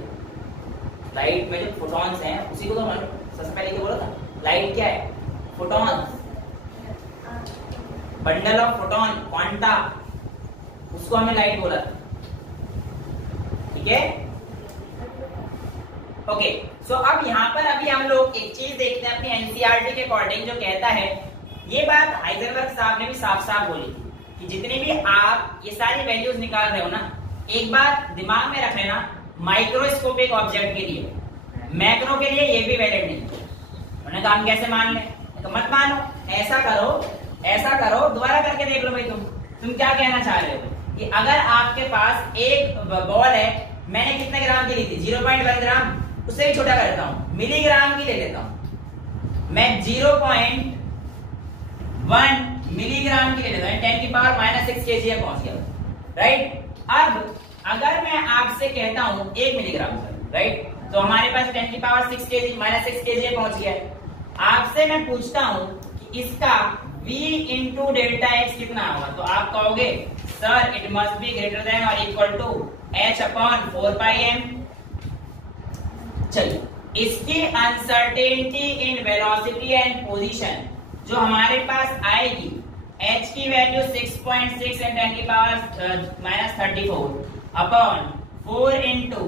लाइट में जो फोटॉन्स हैं उसी को तो हम सबसे पहले क्या बोला था, लाइट क्या है? Photons, bundle of photon, quanta, उसको हमें लाइट बोला था, ठीक है। ओके, सो अब यहाँ पर अभी हम लोग एक चीज देखते हैं अपनी एनसीईआरटी के अकॉर्डिंग, जो कहता है ये बात हाइजेनबर्ग साहब ने भी साफ साफ बोली थी कि जितनी भी आप ये सारी वैल्यूज निकाल रहे हो ना, एक बात दिमाग में रख लेना, माइक्रोस्कोपिक ऑब्जेक्ट के लिए, मैक्रो के लिए ये भी वैलिड नहीं। उन्होंने कहा हम कैसे मान ले, तो मत मानो, ऐसा करो, दोबारा करके देख लो भाई तुम क्या कहना चाह रहे हो कि अगर आपके पास एक बॉल है, मैंने कितने ग्राम की ली थी, 0.1 ग्राम, उससे भी छोटा करता हूं, मिलीग्राम की ले लेता हूं, मैं 0.1 मिलीग्राम की ले लेता हूं, 10 की पावर -6 kg पहुंच गया, राइट। अब अगर मैं आपसे कहता हूं 1 मिलीग्राम, राइट, तो हमारे पास 10 की पावर -6 kg पहुंच गया है। आपसे मैं पूछता हूं कि इसका V इंटू डेल्टा एक्स कितना होगा, तो आप कहोगे sir it must be greater than और equal to h upon 4πm। चलिए, इसकी uncertainty in velocity and position जो हमारे पास आएगी, h की वैल्यू 6.6 एंड 10 की power -34 upon 4 into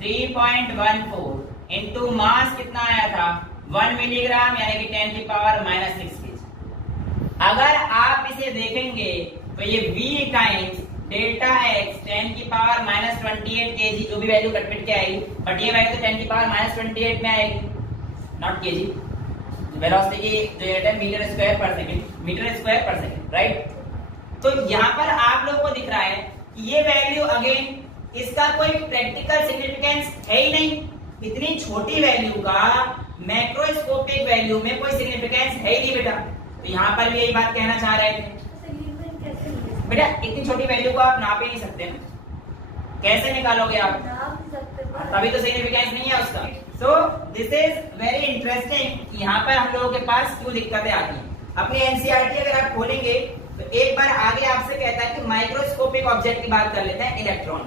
3.14 into mass कितना आया था 1 मिलीग्राम, यानी कि 10 की पावर -6 kg। अगर आप इसे देखेंगे तो ये V टाइम्स डेल्टा x 10 की पावर -28 kg, जो भी वैल्यू कटपिट के आएगी, बट ये वैल्यू 10 की पावर -28 में आएगी, नॉट kg। वेलोसिटी की जो यूनिट है मीटर स्क्वायर पर सेकंड, राइट। तो यहाँ पर आप लोगों को दिख रहा है कि ये वैल्यू अगेन इसका कोई प्रैक्टिकल सिग्निफिकेंस है ही नहीं। इतनी छोटी वैल्यू का मैक्रोस्कोपिक वैल्यू में कोई सिग्निफिकेंस है ही नहीं बेटा। तो यहाँ पर भी यही बात कहना चाह रहे थे बेटा, इतनी छोटी वैल्यू को आप नाप ही नहीं सकते ना, कैसे निकालोगे आप, तभी तो सिग्निफिकेंस नहीं है उसका। सो दिस इज वेरी इंटरेस्टिंग। यहाँ पर हम लोगों के पास क्यों दिक्कतें आती हैं। अपनी एनसीईआरटी अगर आप खोलेंगे तो एक बार आगे आपसे कहता है कि माइक्रोस्कोपिक ऑब्जेक्ट की बात कर लेते हैं, इलेक्ट्रॉन।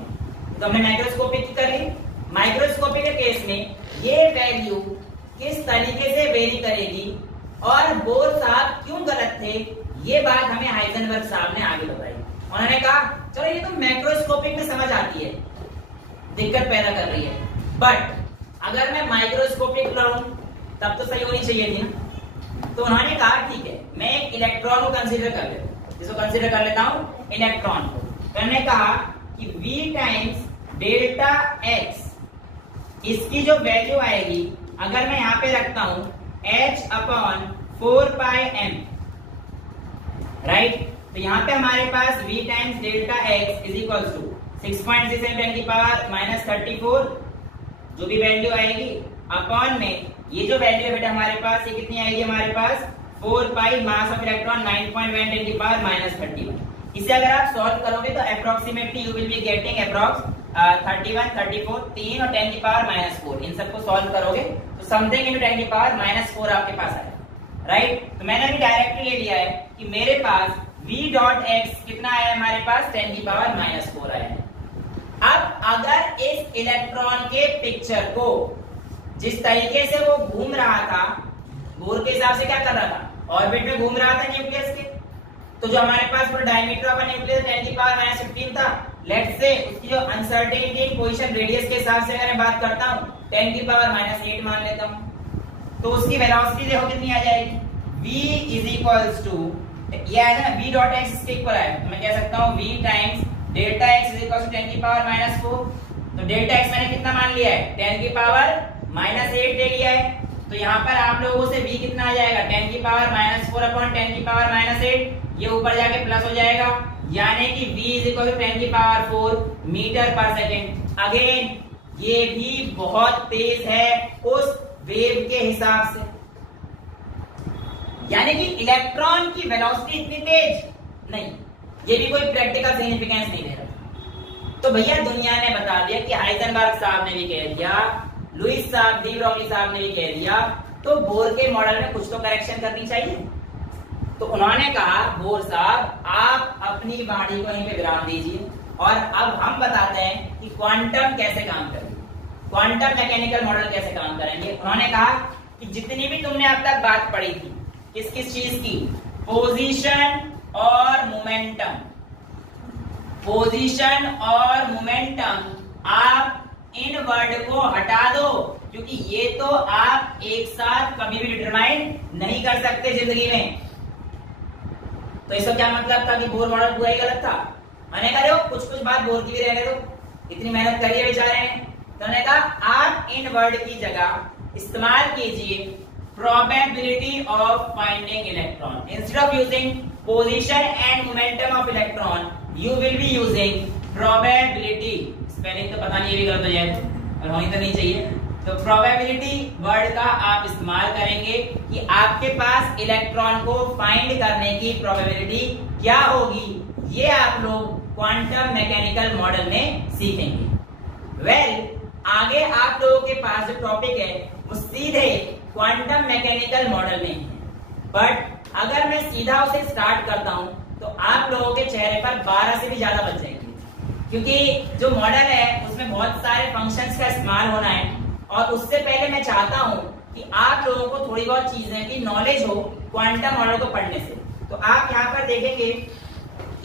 तो हमने माइक्रोस्कोपिक की कर ली। माइक्रोस्कोपिक के केस में ये वैल्यू किस तरीके से वेरी करेगी और बोर साहब क्यों गलत थे, ये बात हमें हाइजेनबर्ग साहब ने आगे बताई। उन्होंने कहा चलो ये तो मैक्रोस्कोपिक में समझ आती है, दिक्कत पैदा कर रही है, बट अगर मैं माइक्रोस्कोपिक लाऊं तब तो सही होनी चाहिए थी ना। तो उन्होंने कहा ठीक है, मैं एक इलेक्ट्रॉन को कंसीडर कर लेता हूं, जिसको कंसीडर कर लेता हूं इलेक्ट्रॉन को। तो उन्होंने कहा कि V टाइम्स डेल्टा x, इसकी जो वैल्यू आएगी अगर मैं यहाँ पे रखता हूं h अपॉन 4πm, राइट। तो यहाँ पे हमारे पास V times delta x is equal to 6.6 10 की पावर -34, जो भी वैल्यू आएगी अपॉन में ये जो वैल्यू है बेटा हमारे पास, ये कितनी आएगी हमारे पास 4π मास ऑफ इलेक्ट्रॉन 9.1 10 की पावर -31। इसे अगर आप सॉल्व करोगे तो approximately you will be getting approx 31 34 3 और 10 की पावर -4। इन सबको सॉल्व करोगे तो समथिंग इनटू 10 की पावर -4 आपके पास आएगा, राइट। तो मैंने अभी डायरेक्टली ले लिया है कि मेरे पास V डॉट x कितना आया हमारे पास 10 की पावर -4 आया है। अब अगर इस इलेक्ट्रॉन के पिक्चर को जिस तरीके से वो घूम रहा था, बोर के हिसाब से क्या कर रहा था, ऑर्बिट में घूम रहा था न्यूक्लियस के, तो जो हमारे पास पूरा डायमीटर ऑफ न्यूक्लियस 10 की पावर -15 था, लेट्स से उसकी जो अनसर्टेनिटी इन पोजीशन रेडियस के हिसाब से अगर मैं बात करता हूं 10 की पावर -8 मान लेता हूं, तो उसकी वेलोसिटी देखो कितनी आ जाएगी, v इज इक्वल्स टू, ये आएगा ना v डॉट x इसके इक्वल आएगा, तो मैं कह सकता हूं v times delta x is equal to 10 की पावर -4। तो डेल्टा x मैंने कितना मान लिया है 10 की पावर -8 ले लिया है। तो यहाँ पर आप लोगों से v कितना आ जाएगा 10 की पावर -4 अपॉन 10 की पावर -8, ये ऊपर जाके प्लस हो जाएगा, यानी कि v इज इक्वल टू 10 की पावर 4 मीटर पर सेकेंड। अगेन ये भी बहुत तेज है उस वेव के हिसाब से, यानी कि इलेक्ट्रॉन की वेलोसिटी इतनी तेज नहीं, ये भी कोई प्रैक्टिकल सिग्निफिकेंस नहीं दे रहा। तो भैया दुनिया ने बता दिया कि हाइजेनबर्ग साहब ने भी कह दिया, लुईस साहब डी ब्रोगली साहब ने भी कह दिया, तो बोर के मॉडल में कुछ तो करेक्शन करनी चाहिए। तो उन्होंने कहा बोर साहब आप अपनी वाणी को यहीं पे विराम दीजिए और अब हम बताते हैं कि क्वांटम कैसे काम करेंगे, क्वांटम मैकेनिकल मॉडल कैसे काम करेंगे। उन्होंने कहा कि जितनी भी तुमने अब तक बात पढ़ी थी किस किस चीज की, पोजीशन और मोमेंटम, पोजीशन और मोमेंटम, आप इन वर्ड को हटा दो क्योंकि ये तो आप एक साथ कभी भी डिटरमाइन नहीं कर सकते जिंदगी में। तो इसका क्या मतलब था कि बोर मॉडल पूरा ही गलत था। मैंने कहा देखो कुछ बात बोर की भी रहने दो, इतनी मेहनत करिए बेचारे ने। तो मैंने कहा आप इन वर्ड की जगह इस्तेमाल कीजिए probability of finding electron. Instead of using position and momentum of electron you will be using probability. Spelling तो पता नहीं ये भी गलत हो जाए और होनी तो नहीं चाहिए। तो प्रोबेबिलिटी वर्ड का आप इस्तेमाल करेंगे कि आपके पास इलेक्ट्रॉन को फाइंड करने की प्रोबेबिलिटी क्या होगी, ये आप लोग क्वांटम मैकेनिकल मॉडल में सीखेंगे। वेल, आगे आप लोगों के पास जो टॉपिक है वो सीधे क्वांटम मैकेनिकल मॉडल में है, बट अगर मैं सीधा उसे स्टार्ट करता हूं तो आप लोगों के चेहरे पर 12 से भी ज्यादा बच जाएंगे, क्योंकि जो मॉडल है उसमें बहुत सारे फंक्शंस का इस्तेमाल होना है। और उससे पहले मैं चाहता हूं कि आप लोगों को थोड़ी बहुत चीजें की नॉलेज हो क्वांटम मॉडल को पढ़ने से। तो आप यहाँ पर देखेंगे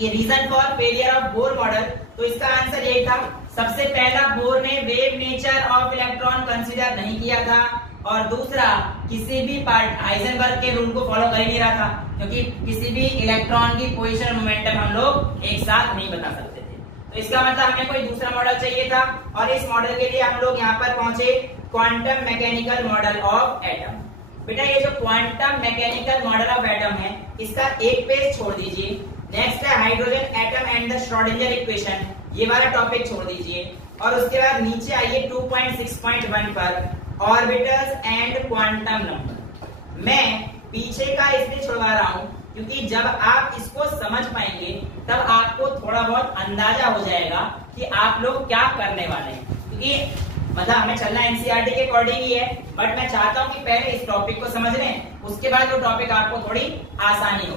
ये reason for failure of Bohr model, तो इसका आंसर यही था। सबसे पहला, बोर ने wave nature of electron consider नहीं किया था, और दूसरा, किसी भी पार्ट हाइजेनबर्ग के रूल को फॉलो कर ही नहीं रहा था, क्योंकि किसी भी इलेक्ट्रॉन की पोजीशन और मोमेंटम हम लोग एक साथ नहीं बता सकते थे। तो इसका मतलब हमें कोई दूसरा मॉडल चाहिए था, और इस मॉडल के लिए हम लोग यहाँ पर पहुंचे quantum mechanical model of atom. बेटा ये जो quantum mechanical model of atom है इसका एक पेज छोड़ दीजिए। नेक्स्ट है hydrogen atom and the Schrodinger equation, ये वाला टॉपिक छोड़ दीजिए, और उसके बाद नीचे आइए 2.6.1 पर ऑर्बिटल्स एंड क्वांटम नंबर। मैं पीछे का इसलिए छुड़वा रहा हूं क्योंकि जब आप इसको समझ पाएंगे तब आपको थोड़ा बहुत अंदाजा हो जाएगा कि आप लोग क्या करने वाले हैं, क्योंकि मतलब हमें चलना एनसीईआरटी के अकॉर्डिंग ही है, बट मैं चाहता हूं कि पहले इस टॉपिक को समझ लें, उसके बाद वो टॉपिक आपको थोड़ी आसानी हो।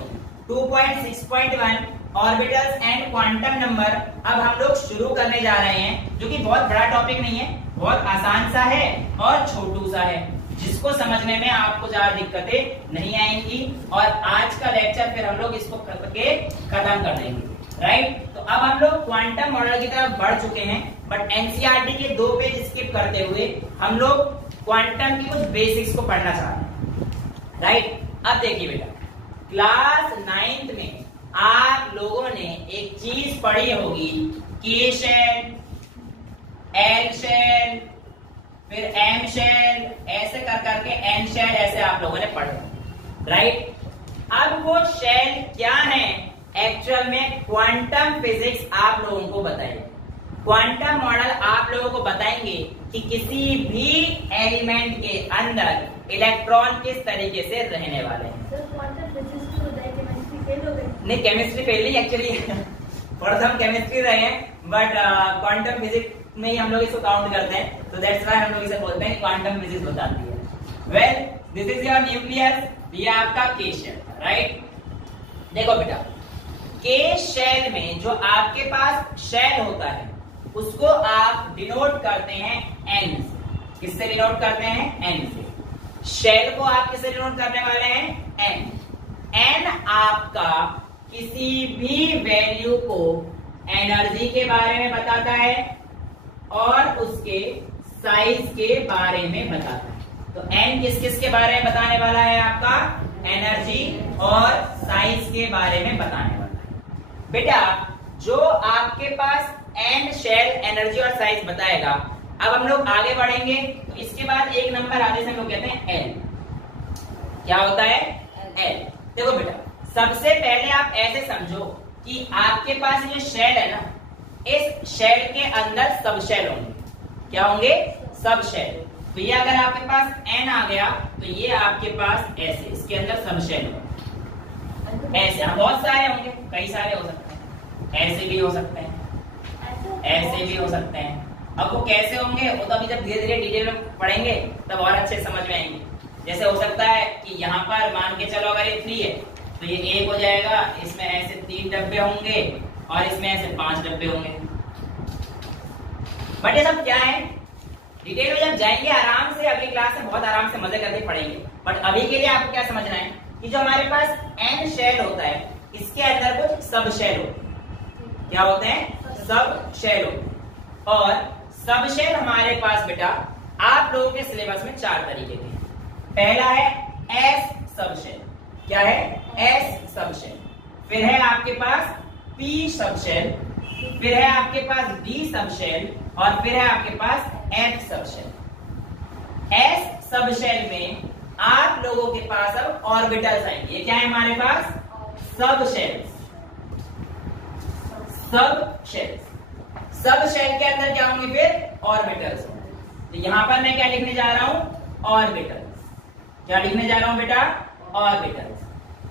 2.6.1 ऑर्बिटल्स एंड क्वांटम नंबर अब हम लोग शुरू करने जा रहे हैं, जो कि बहुत बड़ा टॉपिक नहीं है, बहुत आसान सा है और छोटू सा है, जिसको समझने में आपको ज्यादा दिक्कतें नहीं आएंगी। और आज का लेक्चर फिर हम लोग इसको करके खत्म कर देंगे, राइट। तो अब हम लोग क्वांटम मॉडल की तरफ बढ़ चुके हैं, बट एनसीईआरटी के 2 पेज स्किप करते हुए हम लोग क्वांटम की कुछ बेसिक्स को पढ़ना चाह रहे हैं, राइट। अब देखिए बेटा, क्लास 9th में आप लोगों ने एक चीज पढ़ी होगी, के शेल, एल शेल, फिर एम शेल, ऐसे कर करके एन शेल, ऐसे आप लोगों ने पढ़ा, राइट। अब वो शेल क्या है एक्चुअल में क्वांटम फिजिक्स आप लोगों को बताएगी। क्वांटम मॉडल आप लोगों को बताएंगे कि किसी भी एलिमेंट के अंदर इलेक्ट्रॉन किस तरीके से रहने वाले हैं। नहीं, केमिस्ट्री फेल नहीं एक्चुअली प्रथम केमिस्ट्री रहे हैं, बट क्वांटम फिजिक्स में ही हम लोग इसको काउंट करते हैं, तो दैट्स व्हाई हम लोग इसे बोलते हैं क्वांटम फिजिक्स बताती है। Well, this is your nucleus, ये आपका के शेल, राइट। देखो बेटा, के शेल में जो आपके पास शेल होता है उसको आप डिनोट करते हैं एन से। किससे डिनोट करते हैं? एन से। शेल को आप किससे डिनोट करने वाले हैं? एन। एन आपका किसी भी वैल्यू को एनर्जी के बारे में बताता है और उसके साइज के बारे में बताता है। तो एन किस किस के बारे में बताने वाला है? आपका एनर्जी और साइज के बारे में बताने वाला है। बेटा जो आपके पास एन शेल एनर्जी और साइज बताएगा, अब हम लोग आगे बढ़ेंगे तो इसके बाद एक नंबर आगे से हम लोग कहते हैं एल। क्या होता है? एल। देखो बेटा, सबसे पहले आप ऐसे समझो कि आपके पास ये शेल है ना, इस शेल के अंदर सब शेल होंगे। क्या होंगे? सब शेल। तो ये अगर आपके पास एन आ गया तो ये आपके पास ऐसे, इसके अंदर सब शेल होंगे ऐसे। बहुत सारे होंगे, कई सारे हो सकते हैं, ऐसे भी हो सकते हैं, ऐसे भी हो सकते हैं। अब वो कैसे होंगे वो तो अभी जब धीरे धीरे डिटेल में पढ़ेंगे तब और अच्छे समझ में आएंगे। जैसे हो सकता है कि यहाँ पर मान के चलो अगर ये 3 है तो ये 1 हो जाएगा, इसमें ऐसे 3 डब्बे होंगे और इसमें ऐसे 5 डब्बे होंगे। बट ये सब क्या है, डिटेल में जब जाएंगे आराम से अगली क्लास में बहुत आराम से मजे करके पढ़ेंगे। बट अभी के लिए आपको क्या समझना है कि जो हमारे पास एन शेल होता है इसके अंदर कुछ सब शेल होते हैं। क्या होते हैं? सब शेल होते हैं। और सब शेल हमारे पास बेटा आप लोगों के सिलेबस में 4 तरीके के हैं। पहला है एस सब शेल। क्या है? एस सब शेल। फिर है आपके पास P सब शेल, फिर है आपके पास D सब शेल और फिर है आपके पास F sub shell. S sub shell में आप लोगों के पास अब ऑर्बिटल्स आएंगे। ये क्या है हमारे पास? सब शेल्स। सब शेल्स, सब शेल के अंदर क्या होंगे फिर? ऑर्बिटल्स। तो यहां पर मैं क्या लिखने जा रहा हूं? ऑर्बिटल्स। क्या लिखने जा रहा हूं बेटा? ऑर्बिटल्स।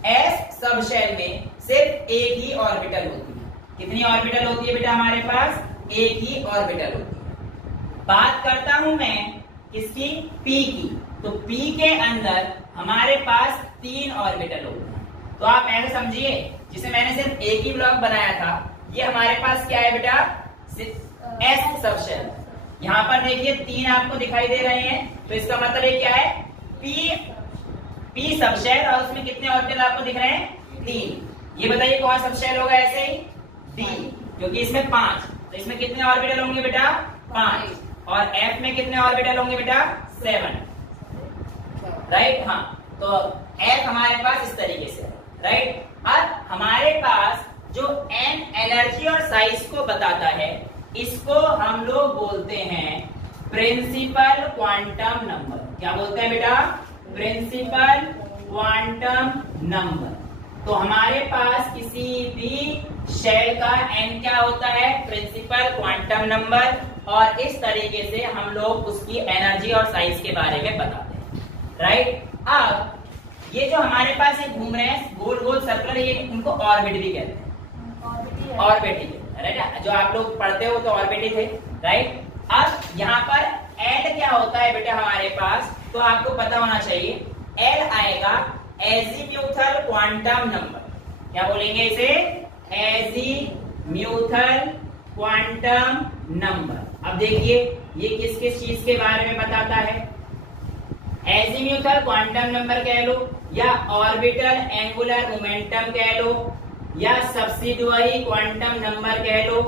S सब शेल में सिर्फ एक ही ऑर्बिटल होती है। कितनी ऑर्बिटल होती है बेटा हमारे पास? एक ही ऑर्बिटल होती है। बात करता हूं मैं किसकी? P की। तो P के अंदर हमारे पास 3 ऑर्बिटल होते हैं। तो आप ऐसे समझिए, जिसे मैंने सिर्फ एक ही ब्लॉक बनाया था, ये हमारे पास क्या है बेटा? S sub shell. यहाँ पर देखिए 3 आपको दिखाई दे रहे हैं, तो इसका मतलब ये क्या है? P सब शेल और उसमें कितने ऑर्बिटल आपको दिख रहे हैं? 3। ये बताइए कौन सब शेल होगा? ऐसे ही D, क्योंकि इसमें 5, तो इसमें कितने ऑर्बिटल होंगे बेटा? 5। और F में कितने ऑर्बिटल होंगे बेटा? 7। राइट। हाँ, तो F हमारे पास इस तरीके से, राइट। अब हमारे पास जो N एनर्जी और साइज को बताता है, इसको हम लोग बोलते हैं प्रिंसिपल क्वांटम नंबर। क्या बोलते हैं बेटा? Principal quantum number. तो हमारे पास किसी भी शेल का N क्या होता है? Principal quantum number. और इस तरीके से हम लोग उसकी एनर्जी और साइज के बारे में बताते हैं, राइट। अब ये जो हमारे पास ये घूम रहे हैं गोल गोल सर्कल, ये इनको ऑर्बिट भी कहते हैं। ऑर्बिट ही, राइट। जो आप लोग पढ़ते हो तो ऑर्बिट ही थे, राइट। अब यहाँ पर L क्या होता है बेटा हमारे पास? तो आपको पता होना चाहिए। L आएगा एजीम्यूथल क्वांटम नंबर। क्या बोलेंगे इसे? Azimuthal quantum number. अब देखिए ये किस किस चीज के बारे में बताता है? एजीम्यूथल क्वांटम नंबर कह लो, या ऑर्बिटल एंगुलर मोमेंटम कह लो, या सब्सिडियरी क्वांटम नंबर कह लो।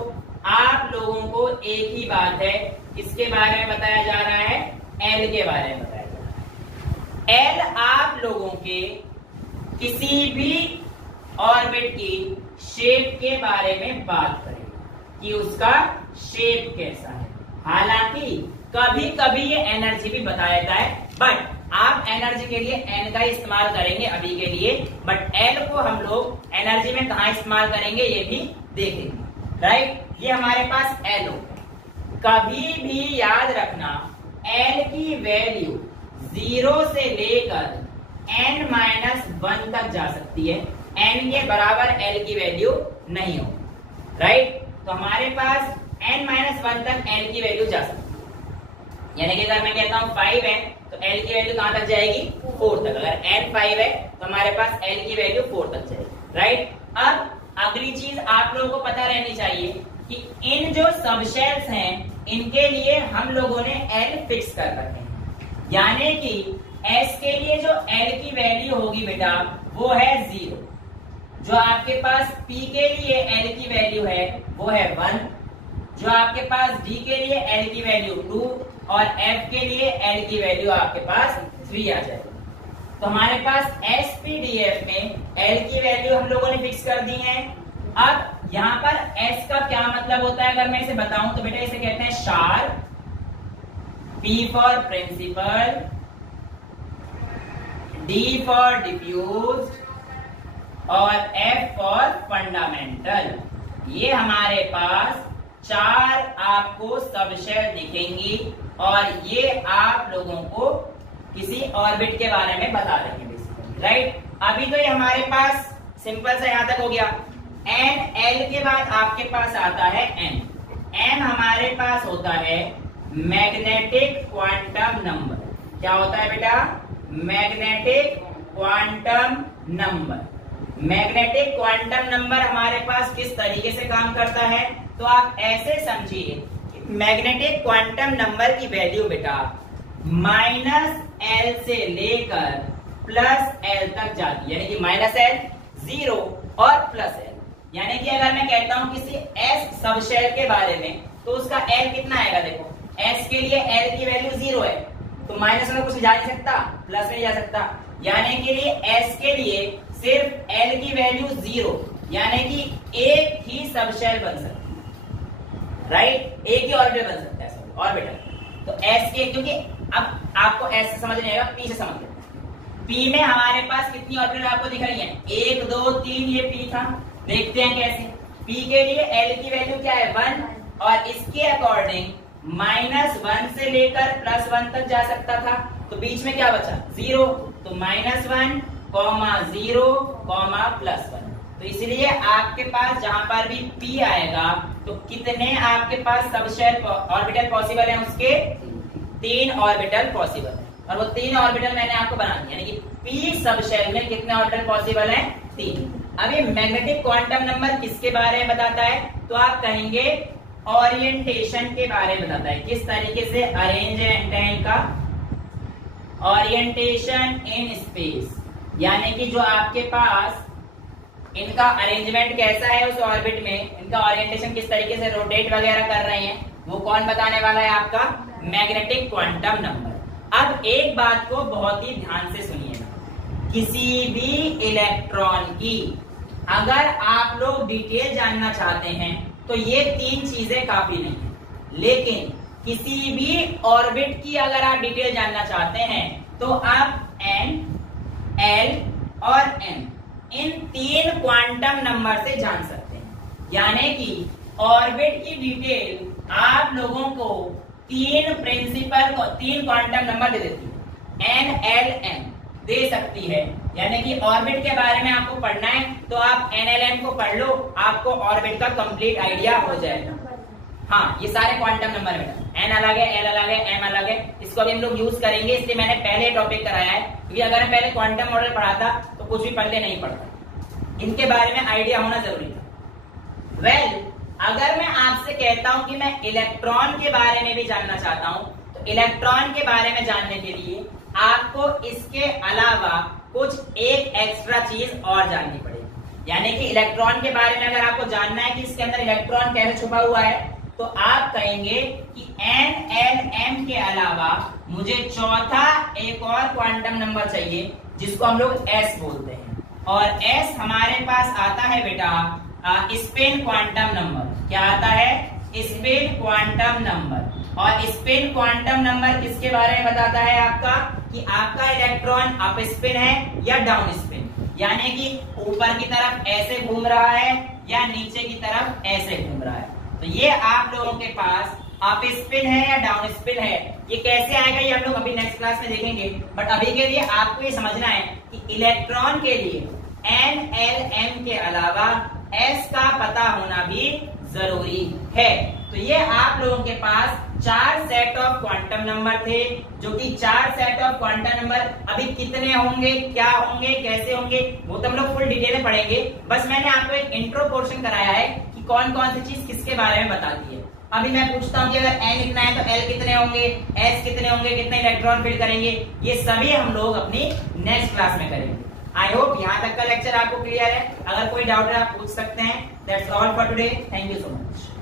आप लोगों को एक ही बात है, किसके बारे में बताया जा रहा है? L के बारे में बताया जा रहा है। L आप लोगों के किसी भी ऑर्बिट की शेप के बारे में बात करें कि उसका शेप कैसा है। हालांकि कभी कभी ये एनर्जी भी बता देता है, बट आप एनर्जी के लिए N का इस्तेमाल करेंगे अभी के लिए, बट L को हम लोग एनर्जी में कहाँ इस्तेमाल करेंगे ये भी देखेंगे, राइट। ये हमारे पास L होगा। कभी भी याद रखना L की वैल्यू 0 से लेकर N-1 तक जा सकती है। N के बराबर L की वैल्यू नहीं हो, राइट। तो हमारे पास N-1 तक L की वैल्यू जा सकती है। यानी कि अगर मैं कहता हूँ 5 है तो L की वैल्यू कहां तक जाएगी? 4 तक। अगर N 5 है तो हमारे पास L की वैल्यू 4 तक जाएगी, राइट। अब अगली चीज आप लोगों को पता रहनी चाहिए कि इन जो सबशेल्स हैं इनके लिए हम लोगों ने L फिक्स कर रखे हैं। यानी कि S के लिए जो L की वैल्यू होगी बेटा वो है 0। जो आपके पास P के लिए L की वैल्यू है वो है 1। जो आपके पास D के लिए L की वैल्यू 2 और F के लिए L की वैल्यू आपके पास 3 आ जाएगी। तो हमारे पास SPDF में L की वैल्यू हम लोगों ने फिक्स कर दी है। अब यहाँ पर S का क्या मतलब होता है अगर मैं इसे बताऊं तो बेटा इसे कहते हैं sharp, P for principal, D for diffuse और F फॉर फंडामेंटल। ये हमारे पास 4 आपको सबशेल दिखेंगी और ये आप लोगों को किसी ऑर्बिट के बारे में बता रही है बेसिकली, राइट। अभी तो ये हमारे पास सिंपल सा यहां तक हो गया। N L के बाद आपके पास आता है N। N हमारे पास होता है मैग्नेटिक क्वांटम नंबर। क्या होता है बेटा? Magnetic quantum number. Magnetic quantum number हमारे पास किस तरीके से काम करता है? तो आप ऐसे समझिए, मैग्नेटिक क्वांटम नंबर की वैल्यू बेटा -L से लेकर +L तक जाती है। यानी कि -L 0 और +L। यानी कि अगर मैं कहता हूं किसी S सबशेल के बारे में तो उसका L कितना आएगा? देखो S के लिए L की वैल्यू 0 है तो माइनस में कुछ जा नहीं सकता, प्लस में जा सकता। यानी कि S के लिए सिर्फ L की वैल्यू 0 यानी कि एक ही सब शेल बन सकता है, राइट, एक ही ऑर्बिटल बन सकता है ऑर्बिटल। तो एस के, क्योंकि अब आपको एस से समझ नहीं आएगा, पी से समझ लो। पी में हमारे पास कितनी ऑर्बिटल आपको दिख रही है, 1 2 3, ये पी था। देखते हैं कैसे। पी के लिए एल की वैल्यू क्या है 1, और इसके अकॉर्डिंग -1 से लेकर +1 तक जा सकता था, तो बीच में क्या बचा 0, तो -1, 0, +1। तो इसलिए आपके पास जहां पर भी P आएगा तो कितने आपके पास सबशेल ऑर्बिटल पॉसिबल है, उसके 3 ऑर्बिटल पॉसिबल है। और वो 3 ऑर्बिटल मैंने आपको बना दिया, यानी कि P सबशेल में कितने ऑर्बिटल पॉसिबल हैं 3। अभी मैग्नेटिक क्वांटम नंबर किसके बारे में बताता है, तो आप कहेंगे ओरिएंटेशन के बारे में बताता है, किस तरीके से अरेंज एंटेन का ओरिएंटेशन इन स्पेस, यानी कि जो आपके पास इनका अरेंजमेंट कैसा है उस ऑर्बिट में, इनका ओरिएंटेशन किस तरीके से रोटेट वगैरह कर रहे हैं, वो कौन बताने वाला है, आपका मैग्नेटिक क्वांटम नंबर। अब एक बात को बहुत ही ध्यान से सुनिएगा, किसी भी इलेक्ट्रॉन की अगर आप लोग डिटेल जानना चाहते हैं तो ये 3 चीजें काफी नहीं है, लेकिन किसी भी ऑर्बिट की अगर आप डिटेल जानना चाहते हैं तो आप n, l और m इन 3 क्वांटम नंबर से जान सकते हैं। यानी कि ऑर्बिट की डिटेल आप लोगों को 3 प्रिंसिपल को 3 क्वांटम नंबर दे देती है, n, l, m दे सकती है। यानी कि ऑर्बिट के बारे में आपको पढ़ना है तो आप n, l, m को पढ़ लो, आपको ऑर्बिट का कंप्लीट आइडिया हो जाएगा। हाँ, ये सारे क्वांटम नंबर बेटा, n अलग है, l अलग है, m अलग है, इसको भी हम लोग यूज करेंगे, इसलिए मैंने पहले टॉपिक कराया है, क्योंकि अगर मैं पहले क्वांटम मॉडल पढ़ाता तो कुछ भी पढ़ते नहीं पढ़ता, इनके बारे में आइडिया होना जरूरी था। वेल, अगर मैं आपसे कहता हूं कि मैं इलेक्ट्रॉन के बारे में भी जानना चाहता हूं, तो इलेक्ट्रॉन के बारे में जानने के लिए आपको इसके अलावा कुछ एक एक्स्ट्रा चीज और जाननी पड़ेगी। यानी कि इलेक्ट्रॉन के बारे में अगर आपको जानना है कि इसके अंदर इलेक्ट्रॉन कैसे छुपा हुआ है, तो आप कहेंगे कि n, l, m के अलावा मुझे चौथा एक और क्वांटम नंबर चाहिए, जिसको हम लोग s बोलते हैं। और s हमारे पास आता है बेटा स्पिन क्वांटम नंबर। क्या आता है, स्पिन क्वांटम नंबर। और स्पिन क्वांटम नंबर किसके बारे में बताता है, आपका कि आपका इलेक्ट्रॉन अप स्पिन है या डाउन स्पिन, यानी कि ऊपर की तरफ ऐसे घूम रहा है या नीचे की तरफ ऐसे घूम रहा है। तो ये आप लोगों के पास अप स्पिन है या डाउन स्पिन है, ये कैसे आएगा ये हम लोग अभी नेक्स्ट क्लास में देखेंगे। बट अभी के लिए आपको ये समझना है कि इलेक्ट्रॉन के लिए n, l, m के अलावा s का पता होना भी जरूरी है। तो ये आप लोगों के पास 4 सेट ऑफ क्वांटम नंबर थे, जो कि 4 सेट ऑफ क्वांटम नंबर अभी कितने होंगे, क्या होंगे, कैसे होंगे, वो तो हम लोग फुल डिटेल में पढ़ेंगे। बस मैंने आपको एक इंट्रो पोर्शन कराया है कि कौन कौन सी चीज किसके बारे में बताती है। अभी मैं पूछता हूँ कि अगर n इतना है तो l कितने होंगे, s कितने होंगे, कितने इलेक्ट्रॉन फिल करेंगे, ये सभी हम लोग अपनी नेक्स्ट क्लास में करेंगे। आई होप यहाँ तक का लेक्चर आपको क्लियर है। अगर कोई डाउट है आप पूछ सकते हैं। That's all for today. Thank you so much.